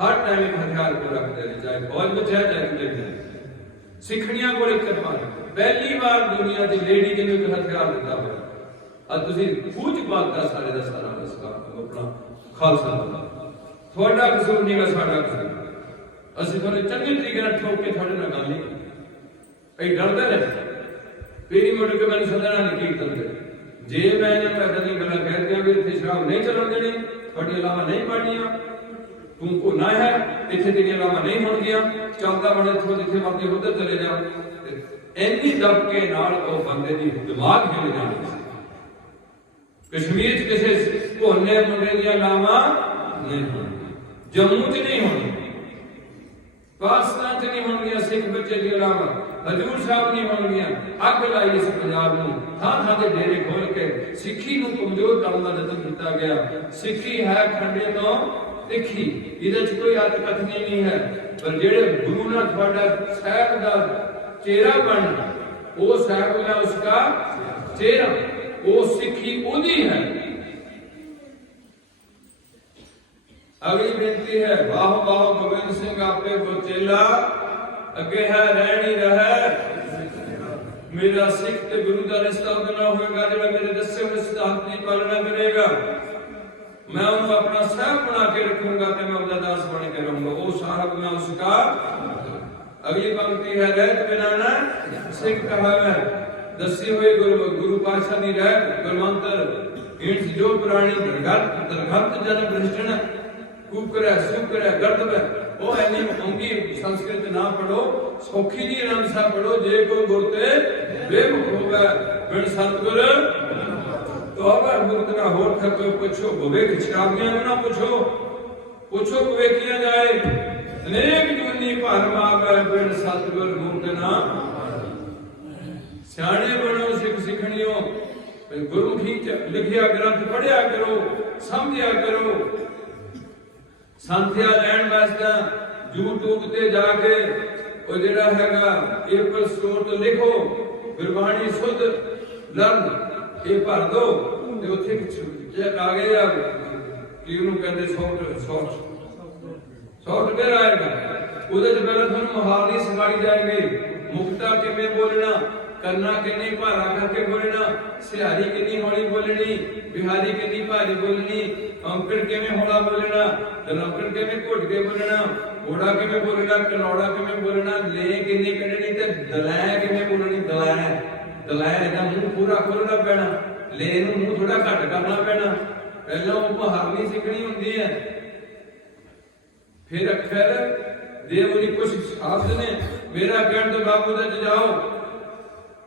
ਹਰ ਟਾਈਮ ਇੱਕ ਹਥਿਆਰ ਕੋਲ ਰੱਖਦੇ ਨੇ, ਚਾਹੇ ਫੌਜ ਵਿੱਚ ਹੈ ਚਾਹੇ ਕਿਤੇ ਹੈ। ਸਿੱਖਣੀਆਂ ਕੋਲ ਇੱਕ ਕਿਰਪਾਨ, ਪਹਿਲੀ ਵਾਰ ਦੁਨੀਆ ਦੀ ਲੇਡੀ ਜਿਹਨੂੰ ਇੱਕ ਹਥਿਆਰ ਦਿੱਤਾ ਹੋਇਆ। ਅੱਜ ਤੁਸੀਂ ਪੂਜ ਪਾਤਾ ਸਾਰੇ ਦਾ ਸਾਰਾ ਆਪਣਾ ਖਾਲਸਾ ਦਾ, ਤੁਹਾਡਾ ਕਸੂਰ ਨਹੀਂ ਗਾ, ਸਾਡਾ ਕਸੂਰ। ਅਸੀਂ ਤੁਹਾਨੂੰ ਚੰਗੇ ਤਰੀਕੇ ਨਾਲ ਠੋਕ ਕੇ ਤੁਹਾਡੇ ਨਾਲ ਗੱਲ ਨਹੀਂ, ਇਹ ਡਰਦੇ ਨੇ ਪੀੜੀ ਮੁੜ ਕੇ ਮੈਨੂੰ ਸੱਦਣਾ ਨਹੀਂ ਕੀਰਤਨ ਦੇ। ਜੇ ਮੈਂ ਇਹਨਾਂ ਨੂੰ ਦੀਆਂ ਗੱਲਾਂ ਕਹਿ ਦਿਆਂ ਵੀ ਇੱਥੇ ਸ਼ਰਾਬ ਨਹੀਂ ਚੱਲਣ ਦੇਣੀ, ਤੁਹਾਡੀ ਲਾਵਾਂ ਨਹੀਂ ਪੜਨੀਆਂ, ਤੂੰ ਕੋਨਾ ਹੈ, ਇੱਥੇ ਤੇਰੀਆਂ ਲਾਵਾਂ ਨਹੀਂ ਹੋਣਗੀਆਂ, ਚੱਲਦਾ ਬਣੇ ਇੱਥੋਂ ਜਿੱਥੇ ਮਰਜ਼ੀ ਉੱਧਰ ਚਲੇ ਜਾ। ਇੰਨੀ ਦਬਕੇ ਨਾਲ ਉਹ ਬੰਦੇ ਦੀ ਦਿਮਾਗ ਹਿੱਲ ਜਾਂਦੀ ਸੀ। ਕਸ਼ਮੀਰ 'ਚ ਕਿਸੇ ਭੋਲੇ ਮੁੰਡੇ ਦੀਆਂ ਲਾਵਾਂ ਨਹੀਂ ਹੋਣਗੀਆਂ, ਜੰਮੂ 'ਚ ਨਹੀਂ ਹੋਣਗੀਆਂ, ਪਾਕਿਸਤਾਨ 'ਚ ਨਹੀਂ ਹੋਣਗੀਆਂ, ਸਿੱਖ ਬੱਚੇ ਦੀਆਂ ਲਾਵਾਂ ਹਜ਼ੂਰ ਸਾਹਿਬ ਨਹੀਂ ਹੋਣਗੀਆਂ। ਅੱਗ ਲਾਈ ਇਸ ਪੰਜਾਬ ਨੂੰ, ਥਾਂ ਥਾਂ ਦੇ ਡੇਰੇ ਖੋਲ ਕੇ ਸਿੱਖੀ ਨੂੰ ਕਮਜ਼ੋਰ ਕਰਨ ਦਾ ਯਤਨ ਕੀਤਾ ਗਿਆ। ਸਿੱਖੀ ਹੈ ਖੰਡੇ ਤੋਂ ਤਿੱਖੀ, ਇਹਦੇ 'ਚ ਕੋਈ ਅਰਥ ਕਥਨੀ ਨਹੀਂ ਹੈ, ਪਰ ਜਿਹੜੇ ਗੁਰੂ ਨਾਲ ਤੁਹਾਡਾ ਸਾਹਿਬ ਦਾ ਚਿਹਰਾ ਬਣਨਾ, ਉਹ ਸਾਹਿਬ ਹੈ ਉਸਕਾ ਚਿਹਰਾ, ਉਹ ਸਿੱਖੀ ਉਹਦੀ ਹੈ। ਅਗਲੀ ਬੇਨਤੀ ਹੈ, ਵਾਹ ਵਾਹ ਗੋਬਿੰਦ ਸਿੰਘ ਆਪੇ ਕੋ ਚੇਲਾ, ਅੱਗੇ ਹੈ ਰਹਿਣੀ ਰਹਿ ਮੇਰਾ ਸਿੱਖ ਤੇ ਗੁਰੂ ਦਾ ਰਿਸ਼ਤਾ ਉਹਦੇ ਨਾਲ ਹੋਏਗਾ ਜਿਹੜਾ ਮੇਰੇ ਦੱਸੇ ਹੋਏ ਸਿਧਾਂਤ ਦੀ ਪਾਲਣਾ ਕਰੇਗਾ। ਮੈਂ ਉਹਨੂੰ ਆਪਣਾ ਸਾਹਿਬ ਬਣਾ ਕੇ ਰੱਖੂੰਗਾ ਤੇ ਮੈਂ ਉਹਦਾ ਦਾਸ ਬਣ ਕੇ ਰਹੂੰਗਾ, ਉਹ ਸਾਹਿਬ ਮੈਂ ਉਸਕਾ। ਅਗਲੀ ਪੰਕਤੀ ਹੈ, ਰਹਿਤ ਬਿਨਾ ਨਾ ਸਿੱਖ ਕਹਾਵੇ, ਦੱਸੀ ਹੋਈ ਗੁਰੂ ਪਾਤਸ਼ਾਹ ਦੀ ਰਹਿਤ ਗੁਰਮੰਤਰ ਹਿੰਸ ਜੋ ਪੁਰਾਣੀ ਦਰਗਤ ਜਨ ਬ੍ਰਿਸ਼ਟਨ ਕੁਕਰੈ ਸੁਕਰੈ ਗਰਦਵੈ। ਉਹ ਐਨੀ ਮਹਿੰਗੀ ਸੰਸਕ੍ਰਿਤ ਨਾ ਪੜੋ, ਸੌਖੀ ਜੀ ਆਨੰਦ ਸਾਹਿਬ ਪੜੋ। ਜੇ ਕੋਈ ਗੁਰ ਤੇ ਬੇਮੁਖ ਹੋਵੇ ਬਿਨ ਸਤਿਗੁਰ ਤੋਬਾ ਮੁਕਤ ਨਾ ਹੋਰ ਥਕੋ ਪੁੱਛੋ, ਭਵੇਖ ਸ਼ਰਾਬੀਆਂ ਨੂੰ ਨਾ ਪੁੱਛੋ, ਪੁੱਛੋ ਭਵੇਖੀਆਂ ਜਾਏ ਅਨੇਕ ਜੂਨੀ ਭਰਮ ਆਵੇ ਬਿਨ ਸਤਿਗੁਰ ਮੁਕਤ ਨਾ। ਸਿਆਣੇ ਬਣੋ ਸਿੱਖ ਸਿੱਖਣਿਓ, ਗੁਰਮੁਖੀ ਚ ਲਿਖਿਆ ਗ੍ਰੰਥ ਪੜਿਆ ਕਰੋ, ਸਮਝਿਆ ਕਰੋ। ਸੰਥਿਆ ਲੈਣ ਵਾਸਤੇ YouTube ਤੇ ਜਾ ਕੇ ਉਹ ਜਿਹੜਾ ਹੈਗਾ Apple Store ਤੋਂ ਲਿਖੋ ਗੁਰਬਾਣੀ ਸੁਧ ਲਰਨ, ਇਹ ਭਰ ਦੋ ਤੇ ਉੱਥੇ ਜੇ ਆ ਗਏ ਆ ਕੀ ਉਹਨੂੰ ਕਹਿੰਦੇ ਸੌਫਟਵੇਅਰ ਆਏਗਾ, ਉਹਦੇ ਚ ਪਹਿਲਾਂ ਤੁਹਾਨੂੰ ਮੁਹਾਵਰੇ ਸਿਖਾਈ ਜਾਣਗੇ। ਮੁਕਤਾ ਕਿਵੇਂ ਬੋਲਣਾ, ਕਰਨਾ ਕਿੰਨੀ ਭਾਰਾ ਕਰਕੇ ਬੋਲਣਾ, ਸਿਹਾਰੀ ਕਿੰਨੀ ਹੌਲੀ ਬੋਲਣੀ, ਬਿਹਾਰੀ ਕਿੰਨੀ ਭਾਰੀ ਬੋਲਣੀ, ਔਂਕੜ ਕਿਵੇਂ ਹੌਲਾ ਬੋਲਣਾ, ਦਲੌਂਕੜ ਕਿਵੇਂ ਘੁੱਟ ਕੇ ਬੋਲਣਾ, ਘੋੜਾ ਕਿਵੇਂ ਬੋਲਣਾ, ਕਨੌੜਾ ਕਿਵੇਂ ਬੋਲਣਾ, ਲੈ ਕਿੰਨੀ ਕੱਢਣੀ ਤੇ ਦਲੈ ਕਿਵੇਂ ਬੋਲਣੀ। ਦਲੈ ਦਾ ਮੂੰਹ ਪੂਰਾ ਖੋਲਣਾ ਪੈਣਾ, ਲੈ ਨੂੰ ਮੂੰਹ ਥੋੜਾ ਘੱਟ ਕਰਨਾ ਪੈਣਾ। ਪਹਿਲਾਂ ਉਹ ਮੁਹਾਵਰੀ ਸਿੱਖਣੀ ਹੁੰਦੀ ਹੈ, ਫਿਰ ਅੱਖਰ ਦੇਵਨੀ ਕੁਝ ਸ਼ਬਦ ਨੇ। ਮੇਰਾ ਕਹਿਣ ਤੋਂ ਬਾਪੂ ਦੇ ਚ ਜਾਓ,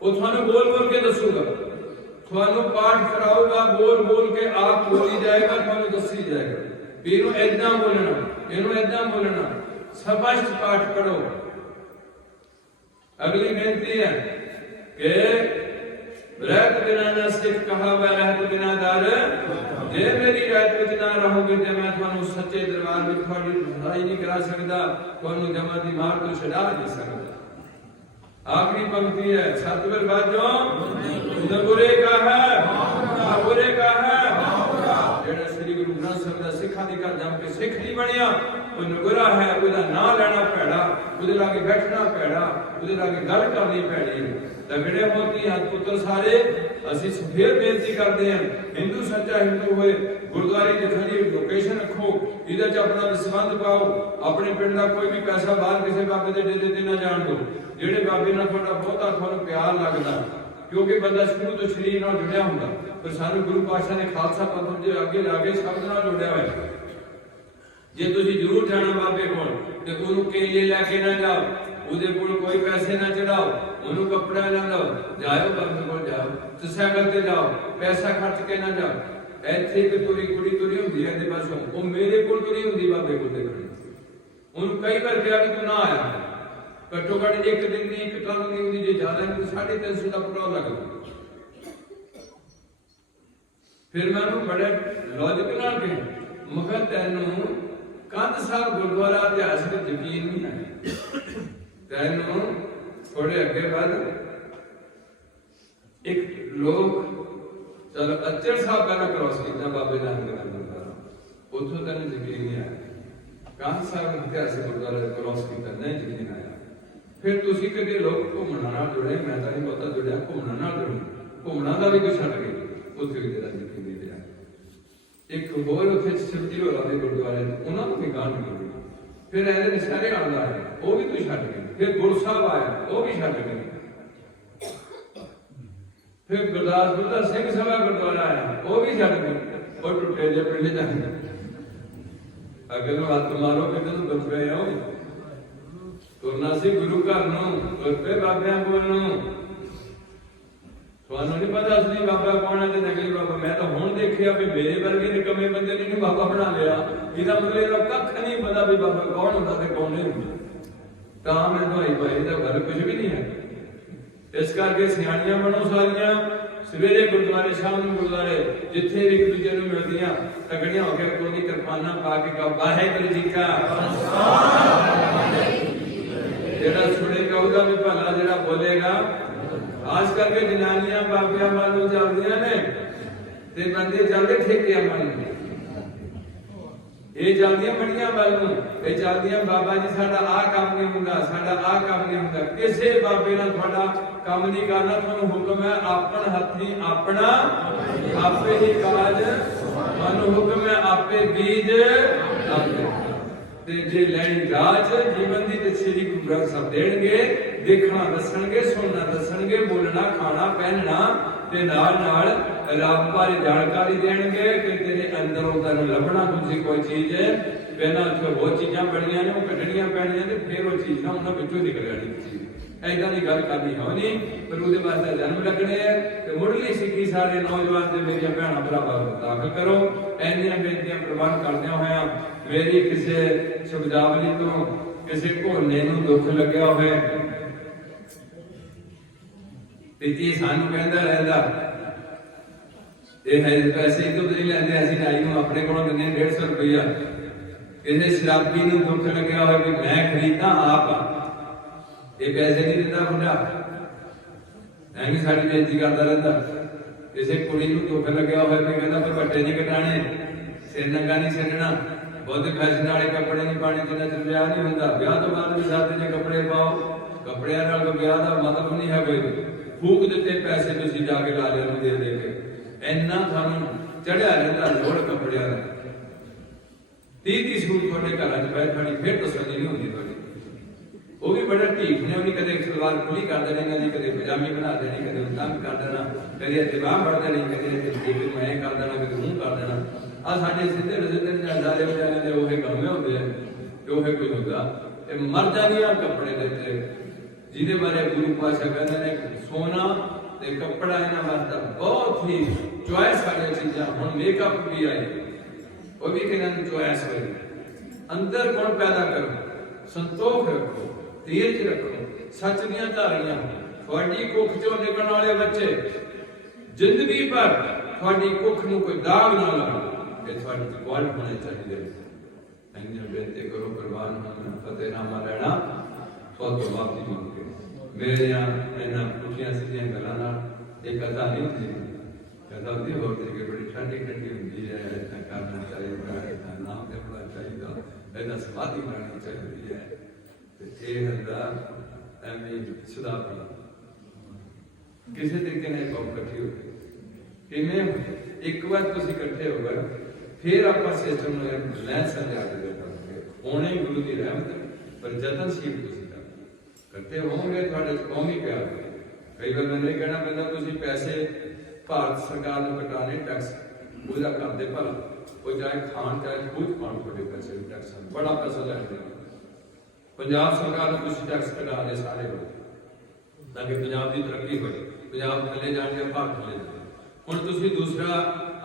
ਉਹ ਤੁਹਾਨੂੰ ਬੋਲ ਬੋਲ ਕੇ ਦੱਸੂਗਾ, ਤੁਹਾਨੂੰ ਪਾਠ ਕਰਾਊਗਾ, ਬੋਲ ਬੋਲ ਕੇ ਆਪ ਬੋਲੀ ਜਾਏਗਾ, ਤੁਹਾਨੂੰ ਦੱਸੀ ਜਾਏਗਾ ਵੀ ਇਹਨੂੰ ਏਦਾਂ ਬੋਲਣਾ। ਇਹਨੂੰ ਏਦਾਂ ਬੋਲਣਾ। ਸਪਸ਼ਟ ਪਾਠ ਪੜੋ। ਅਗਲੀ ਬੇਨਤੀ ਹੈ ਕਿ ਰਹਿਤ ਬਿਨਾ ਨਾ ਸਿੱਖ ਕਹਾਵਾ, ਰਹਿਤ ਬਿਨਾ ਦਰ। ਜੇ ਮੇਰੀ ਰਹਿਤ ਵਿੱਚ ਨਾ ਰਹੋਗੇ ਤੇ ਮੈਂ ਤੁਹਾਨੂੰ ਸੱਚੇ ਦਰਬਾਰ ਵਿੱਚ ਤੁਹਾਡੀ ਰਹਾਈ ਨਹੀਂ ਕਰਾ ਸਕਦਾ, ਤੁਹਾਨੂੰ ਜਮਾ ਦੀ ਮਾਰ ਤੋਂ ਛਡਾ ਨਹੀਂ ਸਕਦਾ। आखिरी पंक्ति है, सतवर बाजो न बुरे का है न बुरे का है। जेड़ा श्री गुरु ग्रंथ साहिब दा सिखां दी घर जम के सिख नहीं बनया, वो नगुरा है। उसदा नाम लेना भैड़ा, उसदे लागे बैठना भैड़ा, उसदे लागे गल करनी भैड़ी। तगड़े होती हैं पुत्र सारे। ਅਸੀਂ ਫਿਰ ਬੇਨਤੀ ਕਰਦੇ ਹਾਂ, ਹਿੰਦੂ ਸੱਚਾ ਹਿੰਦੂ ਹੋਏ ਗੁਰਦੁਆਰੇ ਜਿੱਥੇ ਦੀ ਲੋਕੇਸ਼ਨ ਰੱਖੋ, ਇਹਦੇ ਚ ਆਪਣਾ ਦਸਵੰਧ ਪਾਓ। ਆਪਣੇ ਪਿੰਡ ਦਾ ਕੋਈ ਵੀ ਪੈਸਾ ਬਾਹਰ ਕਿਸੇ ਬਾਬੇ ਦੇ ਡੇਰੇ ਤੇ ਨਾ ਜਾਣ ਦਿਓ। ਜਿਹੜੇ ਬਾਬੇ ਨਾਲ ਤੁਹਾਡਾ ਬਹੁਤਾ ਤੁਹਾਨੂੰ ਪਿਆਰ ਲੱਗਦਾ, ਕਿਉਂਕਿ ਬੰਦਾ ਸ਼ੁਰੂ ਤੋਂ ਸਰੀਰ ਨਾਲ ਜੁੜਿਆ ਹੁੰਦਾ। ਪਰ ਸਾਨੂੰ ਗੁਰੂ ਪਾਤਸ਼ਾਹ ਨੇ ਖਾਲਸਾ ਪੰਥ ਦੇ ਅੱਗੇ ਲਾ ਕੇ ਸ਼ਬਦ ਨਾਲ ਜੋੜਿਆ ਹੋਇਆ। ਜੇ ਤੁਸੀਂ ਜ਼ਰੂਰ ਜਾਣਾ ਬਾਬੇ ਕੋਲ ਤੇ ਉਹਨੂੰ ਕੇਲੇ ਲੈ ਕੇ ਨਾ ਜਾਓ, ਉਹਦੇ ਕੋਲ ਕੋਈ ਪੈਸੇ ਨਾ ਚੜਾਓ, ਉਹਨੂੰ ਕੱਪੜਾ ਨਾ ਦਿਓ। ਜਾਓ ਬਾਬੇ ਕੋਲ ਜਾਓ ਤੇ ਸਾਈਕਲ ਤੇ ਜਾਓ, ਪੈਸਾ ਖਰਚ ਕੇ ਨਾ ਜਾਓ। ਇੱਥੇ ਤੇ ਤੁਰੀ ਕੁੜੀ ਤੁਰੀ ਹੁੰਦੀ ਹੈ ਇਹਦੇ ਪਾਸੋਂ, ਉਹ ਮੇਰੇ ਕੋਲ ਤੁਰੀ ਹੁੰਦੀ ਬਾਬੇ ਕੋਲ ਦੇਖਣੀ। ਉਹਨੂੰ ਕਈ ਵਾਰ ਕਿਹਾ ਕਿ ਤੂੰ ਨਾ ਆਇਆ, ਘੱਟੋ ਘੱਟ ਇੱਕ ਦਿਨ ਦੀ ਇੱਕ ਟਰਨ ਦੀ ਹੁੰਦੀ, ਜੇ ਜ਼ਿਆਦਾ ਨਹੀਂ 350 ਦਾ ਪੈਟਰੋਲ ਲੱਗਦਾ। ਫਿਰ ਮੈਂ ਉਹਨੂੰ ਬੜੇ ਲੌਜਿਕ ਨਾਲ ਕਿਹਾ, ਮਗਰ ਤੈਨੂੰ ਕੰਧ ਸਾਹਿਬ ਗੁਰਦੁਆਰਾ ਇਤਿਹਾਸ ਵਿੱਚ ਯਕੀਨ ਨਹੀਂ ਹੈ, ਤੈਨੂੰ ਥੋੜੇ ਅੱਗੇ ਵੱਧ ਇੱਕ ਲੋਕ ਚਲੋ ਅਚਲ ਸਾਹਿਬ ਪਹਿਲਾਂ ਕ੍ਰੋਸ ਕੀਤਾ ਬਾਬੇ ਨਾਨਕ ਦਾ ਗੁਰਦੁਆਰਾ, ਉੱਥੋਂ ਤੈਨੂੰ ਯਕੀਨ ਨਹੀਂ ਆਇਆ। ਕੰਧ ਸਾਹਿਬ ਇਤਿਹਾਸ ਗੁਰਦੁਆਰਾ ਕ੍ਰੋਸ ਕੀਤਾ, ਨਹੀਂ ਯਕੀਨ ਆਇਆ। ਫਿਰ ਤੁਸੀਂ ਕਦੇ ਲੋਕ ਘੁੰਮਣਾ ਨਾਲ ਜੁੜੇ, ਮੈਂ ਤਾਂ ਨਹੀਂ ਬਹੁਤਾ ਜੁੜਿਆ, ਘੁੰਮਣਾ ਨਾਲ ਜੁੜੇ, ਘੁੰਮਣਾ ਦਾ ਵੀ ਕੁਛ ਛੱਡ ਗਏ, ਉੱਥੇ ਵੀ ਜਿਹੜਾ ਯਕੀਨ ਨਹੀਂ ਰਿਹਾ। ਇੱਕ ਹੋਰ ਉੱਥੇ ਸ਼ਿਵਜੀ ਹੋਰਾਂ ਦੇ ਗੁਰਦੁਆਰੇ ਉਹਨਾਂ ਨੂੰ ਵੀ ਗਾਂਢ ਮਿਲੀ। ਫਿਰ ਇਹਦੇ ਨਿਸ਼ਾਨੇ ਆਉਂਦਾ ਹੈ, ਉਹ ਵੀ ਤੂੰ ਛੱਡ ਗਏ। ਫਿਰ ਗੁਰੂ ਸਾਹਿਬ ਆਇਆ, ਉਹ ਵੀ ਛੱਡ ਗਏ। ਫਿਰ ਗੁਰਦਾਸਪੁਰ ਦਾ ਸਿੰਘ ਸਭਾ ਗੁਰਦੁਆਰਾ ਆਇਆ, ਉਹ ਵੀ ਛੱਡ ਗਏ। ਉਹ ਟੁੱਟੇ ਜਿਹੇ ਪਿੰਡ ਜਾ ਕੇ ਅੱਗੇ ਨੂੰ ਹੱਥ ਮਾਰੋ, ਕਿਤੇ ਨੂੰ ਬਚ ਗਏ ਹੋ। ਤੁਰਨਾ ਸੀ ਗੁਰੂ ਘਰ ਨੂੰ, ਤੁਰ ਪਏ ਬਾਬਿਆਂ ਕੋਲ ਨੂੰ। ਤੁਹਾਨੂੰ ਨਹੀਂ ਪਤਾ ਅਸਲੀ ਬਾਬਾ ਕੌਣ ਹੈ ਤੇ ਨਕਲੀ ਬਾਬਾ। ਮੈਂ ਤਾਂ ਹੁਣ ਦੇਖਿਆ ਵੀ ਮੇਰੇ ਵਰਗੇ ਨਿਕੰਮੇ ਬੰਦੇ ਨੇ ਬਾਬਾ ਬਣਾ ਲਿਆ। ਇਹਦਾ ਮਤਲਬ ਇਹਦਾ ਕੱਖ ਨਹੀਂ ਪਤਾ ਵੀ ਬਾਬਾ ਕੌਣ ਹੁੰਦਾ ਤੇ ਕੌਣ ਨਹੀਂ ਹੁੰਦਾ। ਤਾਂ ਮੈਂ ਦਵਾਈ ਪਾਈ, ਇਹਦਾ ਗੱਲ ਕੁਝ ਵੀ ਨਹੀਂ ਹੈ। ਇਸ ਕਰਕੇ ਸਿਆਣੀਆਂ ਬਣੋ ਸਾਰੀਆਂ। ਸਵੇਰੇ ਗੁਰਦੁਆਰੇ, ਸ਼ਾਮ ਨੂੰ ਗੁਰਦੁਆਰੇ, ਜਿੱਥੇ ਵੀ ਇੱਕ ਦੂਜੇ ਨੂੰ ਮਿਲਦੀਆਂ ਤਗੜੀਆਂ ਹੋ ਕੇ ਕੋਈ ਕਿਰਪਾਨਾਂ ਪਾ ਕੇ ਕਹੋ ਵਾਹਿਗੁਰੂ ਜੀ ਕਾ ਖਾਲਸਾ। ਜਿਹੜਾ ਸੁਣੇਗਾ ਉਹਦਾ ਵੀ ਭਲਾ, ਜਿਹੜਾ ਬੋਲੇਗਾ। ਖਾਸ ਕਰਕੇ ਜਨਾਨੀਆਂ ਬਾਬਿਆਂ ਵੱਲ ਨੂੰ ਚੱਲਦੀਆਂ ਨੇ ਤੇ ਬੰਦੇ ਚੱਲਦੇ ਠੇਕਿਆਂ ਵੱਲ ਨੂੰ। ਇਹ ਚੱਲਦੀਆਂ ਮੰਡੀਆਂ ਵੱਲ ਨੂੰ, ਇਹ ਚੱਲਦੀਆਂ ਬਾਬਾ ਜੀ ਸਾਡਾ ਆਹ ਕੰਮ ਨਹੀਂ ਹੁੰਦਾ, ਸਾਡਾ ਆਹ ਕੰਮ ਨਹੀਂ ਹੁੰਦਾ। ਕਿਸੇ ਬਾਬੇ ਨਾਲ ਤੁਹਾਡਾ ਕੰਮ ਨਹੀਂ ਕਰਨਾ। ਤੁਹਾਨੂੰ ਹੁਕਮ ਹੈ ਆਪਣ ਹੱਥੀ ਆਪਣਾ ਆਪੇ ਹੀ ਕਾਜ। ਤੁਹਾਨੂੰ ਹੁਕਮ ਹੈ ਆਪੇ ਬੀਜ ਆਪੇ। ਤੇ ਜੇ ਲੈਣੀ ਰਾਜ ਜੀਵਨ ਦੀ ਤੇ ਸ੍ਰੀ ਗੁਰੂ ਗ੍ਰੰਥ ਸਾਹਿਬ ਦੇਣਗੇ, ਦੇਖਣਾ ਦੱਸਣਗੇ, ਸੁਣਨਾ ਦੱਸਣਗੇ, ਬੋਲਣਾ, ਖਾਣਾ, ਪਹਿਨਣਾ ਤੇ ਨਾਲ ਨਾਲ ਰੱਬ ਬਾਰੇ ਜਾਣਕਾਰੀ ਦੇਣਗੇ ਕਿ ਤੇਰੇ ਅੰਦਰੋਂ ਤੈਨੂੰ ਲੱਭਣਾ ਤੁਸੀਂ ਕੋਈ ਚੀਜ਼ ਹੈ। ਪਹਿਲਾਂ ਉੱਥੇ ਬਹੁਤ ਚੀਜ਼ਾਂ ਬਣੀਆਂ ਨੇ, ਉਹ ਕੱਢਣੀਆਂ ਪੈਣੀਆਂ ਤੇ ਫਿਰ ਉਹ ਚੀਜ਼ ਨਾ ਉਹਨਾਂ ਵਿੱਚੋਂ ਨਿਕਲ ਆਣੀ ਚੀਜ਼। ਐਦਾਂ ਦੀ ਗੱਲ ਕਰਨੀ ਹੋ ਨਹੀਂ, ਪਰ ਉਹਦੇ ਵਾਸਤੇ ਜਨਮ ਲੱਗਣੇ ਹੈ। ਤੇ ਮੁੱਢਲੀ ਸਿੱਖੀ ਸਾਰੇ ਨੌਜਵਾਨ ਤੇ ਮੇਰੀਆਂ ਭੈਣਾਂ ਭਰਾਵਾਂ ਨੂੰ ਦਾਖਲ ਕਰੋ। ਐਨੀਆਂ ਬੇਨਤੀਆਂ ਪ੍ਰਵਾਨ ਕਰਦਿਆਂ ਹੋਇਆਂ ਮੇਰੀ ਕਿਸੇ ਸ਼ਬਦਾਵਲੀ ਤੋਂ ਕਿਸੇ ਘੋਨੇ ਨੂੰ ਦੁੱਖ ਲੱਗਿਆ ਹੋਵੇ ਤੇ ਜੀ ਸਾਨੂੰ ਕਹਿੰਦਾ ਰਹਿੰਦਾ ਇਹ ਹੈ ਪੈਸੇ ਤੋਂ ਨਹੀਂ ਲੈਂਦੇ, ਅਸੀਂ ਢਾਈ ਨੂੰ ਆਪਣੇ ਕੋਲੋਂ ਦਿੰਦੇ 150 ਰੁਪਇਆ। ਕਿਸੇ ਸ਼ਰਾਬੀ ਨੂੰ ਦੁੱਖ ਲੱਗਿਆ ਹੋਵੇ ਕਿ ਮੈਂ ਖਰੀਦਾਂ ਆਪ, ਇਹ ਪੈਸੇ ਨਹੀਂ ਦਿੰਦਾ ਮੁੰਡਾ, ਐਵੇਂ ਸਾਡੀ ਬੇਇੱਜ਼ਤੀ ਕਰਦਾ ਰਹਿੰਦਾ। ਕਿਸੇ ਕੁੜੀ ਨੂੰ ਦੁੱਖ ਲੱਗਿਆ ਹੋਵੇ ਕਿ ਕਹਿੰਦਾ ਦੁਪੱਟੇ ਨਹੀਂ ਕਟਾਣੇ, ਸਿਰ ਨੰਗਾ ਨਹੀਂ ਛੱਡਣਾ, ਬਹੁਤੇ ਫੈਸ਼ਨ ਵਾਲੇ ਕੱਪੜੇ ਨਹੀਂ ਪਾਣੇ, ਜਿੰਨਾ ਚਿਰ ਵਿਆਹ ਨਹੀਂ ਹੁੰਦਾ। ਵਿਆਹ ਤੋਂ ਬਾਅਦ ਵੀ ਸਾਦੇ ਜਿਹੇ ਕੱਪੜੇ ਪਾਓ, ਕੱਪੜਿਆਂ ਨਾਲ ਵਿਆਹ ਦਾ ਮਤਲਬ ਨਹੀਂ ਹੈ ਕੋਈ। ਫੂਕ ਦਿੱਤੇ ਪੈਸੇ ਤੁਸੀਂ ਜਾ ਕੇ ਲਾਲਿਆਂ ਨੂੰ ਦੇ ਦੇ ਕੇ, ਇੰਨਾ ਤੁਹਾਨੂੰ ਚੜਿਆ ਰਹਿੰਦਾ ਲੋੜ ਕੱਪੜਿਆਂ ਦਾ। 30 ਸੂਟ ਤੁਹਾਡੇ ਘਰਾਂ 'ਚ ਪਏ, ਤੁਹਾਡੀ ਫਿਰ ਤਸੱਲੀ ਨਹੀਂ ਹੁੰਦੀ ਤੁਹਾਡੀ। ਉਹ ਵੀ ਬੜਾ ਢੀਠ ਨੇ, ਉਹਨੇ ਕਦੇ ਸਲਵਾਰ ਖੁੱਲੀ ਕਰ ਦੇਣੀ, ਕਦੀ ਕਦੇ ਪਜਾਮੀ ਬਣਾ ਦੇਣੀ, ਕਦੇ ਤੰਗ ਕਰ ਦੇਣਾ, ਕਦੇ ਇੱਥੇ ਬਾਂਹ ਫੜ ਦੇਣੀ, ਕਦੇ ਇੱਥੇ ਨੂੰ ਐਂ ਕਰ ਦੇਣਾ, ਕਦੇ ਮੂੰਹ ਕਰ ਦੇਣਾ। ਆ ਸਾਡੇ ਸਿੱਧੇ ਨਜ਼ਾਰੇ ਵਿਚਾਰੇ ਦੇ ਉਹੇ ਕੰਮ ਹੁੰਦੇ ਆ ਤੇ ਉਹੇ ਕੋਈ ਹੁੰਦਾ। ਇਹ ਮਰ ਜਾਂਦੀਆਂ ਕੱਪੜੇ ਦੇ ਉੱਤੇ, ਜਿਹਦੇ ਬਾਰੇ ਗੁਰੂ ਪਾਤਸ਼ਾਹ ਕਹਿੰਦੇ ਨੇ ਸੋਨਾ ਤੇ ਕੱਪੜਾ ਇਹਨਾਂ ਵਾਸਤੇ ਬਹੁਤ ਹੀ ਚੁਆਇਸ ਵਾਲੀਆਂ ਚੀਜ਼ਾਂ। ਹੁਣ ਮੇਕਅਪ ਵੀ ਆਈ, ਉਹ ਵੀ ਕਿਹਨਾਂ ਦੀ ਚੁਆਇਸ ਹੋਈ। अंदर गुण पैदा करो, संतोख रखो, धीरज रखो, सच दियां धारियां थोड़ी कुख चों निकलण वाले बच्चे जिंदगी भर थोड़ी कुख नूं कोई दाग ना लावे। ये थोड़ी क्वालिटी होनी चाहिए। इंज बेनती करो कुर्बान होना फतेहनामा लेना तो माफी मंगे। मेरे इन्हां पुठियां सीधियां गल्लां नाल एक कथा नहीं थी। कथा होती होती कि बड़ी ठंडी ठंडी होती है, ऐसा करना चाहिए, ऐसा नाम जपना चाहिए, ऐसा समाधि बनानी चाहिए है। तो ये हंदा एवं सुधा पड़ा किसी तरीके ने कौम इकट्ठी हो गई कि एक बार तुम इकट्ठे हो गए फिर आप सिस्टम लैन समझा के देखेंगे होने गुरु की रहमत पर जतनशील इकट्ठे होंगे थोड़े कौम ही प्यार। कई बार मैंने कहना पैदा तुम पैसे भारत सरकार को कटाने टैक्स पूरा करते भला वो चाहे खान चाहे खुद खान थोड़े पैसे टैक्स बड़ा पैसा लैंदे। पंजाब सरकार को कुछ टैक्स कटा दे सारे लोग ताकि पंजाब की तरक्की हो, पंजाब थले जाने भारत थले जाए। हुण तुसीं दूसरा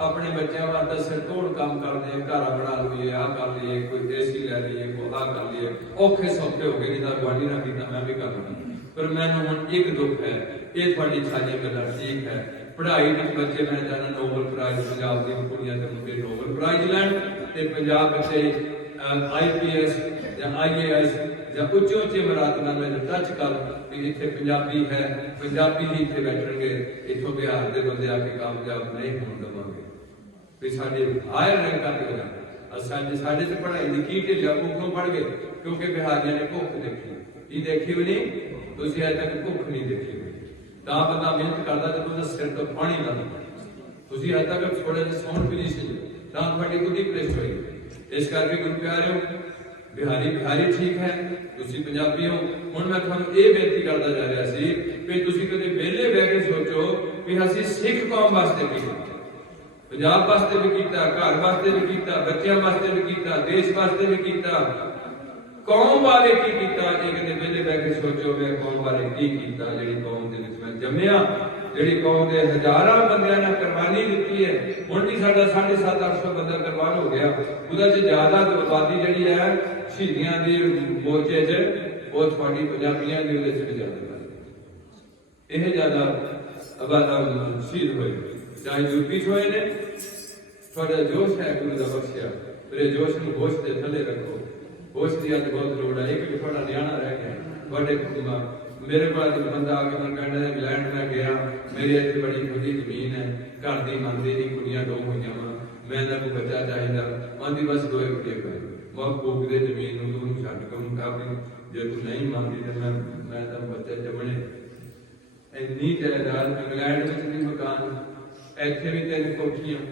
अपने बच्चों वास्ते सिर तोड़ काम करते घर बना लीए आ कर लीए कोई एसी लै लीए कोई आ कर लीए औखे सौखे हो गए जिदा गुआढ़ी ना किया मैं भी कर लूँ। पर मैनूं हुण एक दुख है ये थोड़ी सारियां गल्लां ठीक है पढ़ाई विच बच्चे मैं चाहना नोबल प्राइज पंजाब दी कुड़ियां ते मुंडे नोबल प्राइज लैण ते पंजाब बच्चे IPS या IAS या उच्चे उच्चे मरातबां में टच कर कि इत्थे पंजाबी है पंजाबी ही इत्थे बैठणगे इत्थों बिहार दे बंदे आके कामयाब नहीं होण देवांगे भी साडे हायर रैंक करके हो जाए। साडे साडे ते पढ़ाई दी की ढिल्ला क्यों पढ़ गए क्योंकि बिहारियां ने भुख देखी ये देखी भी नहीं तुसीं अजे तक भुख नहीं देखी तां बंदा मेहनत करदा ते तुहाडे सिर तो पानी लगदा तुसीं अजे तक थोड़े जिहे साउंड पोजीशन तां तुहाडी बुद्धि भ्रिष्ट होई। इस करके गुरु प्यारे बिहारी बिहारी ठीक है तुसीं पंजाबी हो। हुण मैं तुहानूं ये बेनती करदा जा रहा सी कि तुसीं कदे विहले बैठ के सोचो कि असीं सिख कौम वास्ते की पंजाब वास्ते भी कीता घर वास्ते भी कीता बच्चों वास्ते भी कीता देश वास्ते भी कीता कौम वाले की कीता। जे कदे विहले बैठ के सोचो मैं कौम वाले की कीता जिहड़ी कौम दे विच मैं जम्मिया जिहड़ी कौम दे हजारां बंदियां ने कुर्बानी दित्ती है। हुण भी साडा 750-800 बंदा कुर्बान हो गया उहदा च ज्यादा आबादी जिहड़ी है शहीदियां दी मोर्चे च वो थोड़ी पंजाबियां दी उहदे च ज्यादा ਇਹ ਜ਼ਿਆਦਾ ਆਬਾਦਾ ਸ਼ਹੀਦ ਹੋਏ ਚਾਹੇ ਯੂਪੀ ਹੋਏ ਨੇ। ਤੁਹਾਡਾ ਜੋਸ਼ ਹੈ ਗੁਰੂ ਦਾ ਬਖਸ਼ਿਆ ਤੇ ਜੋਸ਼ ਨੂੰ ਹੋਸ਼ ਦੇ ਥੱਲੇ ਰੱਖੋ। ਹੋਸ਼ ਦੀ ਅੱਜ ਬਹੁਤ ਲੋੜ ਹੈ ਕਿ ਤੁਹਾਡਾ ਨਿਆਣਾ ਰਹਿ ਗਿਆ ਤੁਹਾਡੇ मेरे को एक बंदा आके मैं कहना इंग्लैंड में गया मेरी इतनी बड़ी खुदी जमीन है घर की मंगती नहीं कुड़ियां दो हुई मैं कोई बच्चा चाहिए आँधी बस दो रुपये कर मैं भूख दे जमीन तू छड्ड के उन्होंने कहा भी जे तू नहीं मंगती तो मैं तो बच्चे जमने इन्नी जायदाद इंग्लैंड में भी मकान इतने भी 3 कोठियां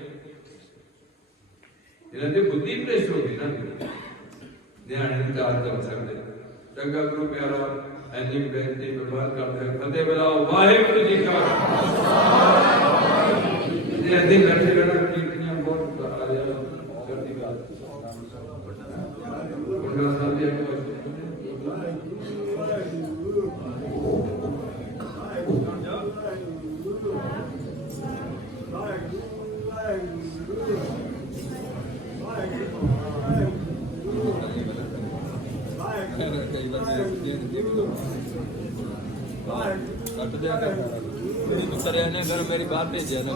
इन्हों की बुद्धि भ्रिष्ट हो गई ना ध्यान नहीं चार कर सकते। चंगा गुरु प्यारा ऐसी बेनती बर्बाद करते हैं फतेह बुलाओ वाहिगुरू जी का ये दिन बैठे रहना कीर्तियां बहुत आ जाए करती बात उनका साथ भी कट दिया कर मेरी बात भेजा ना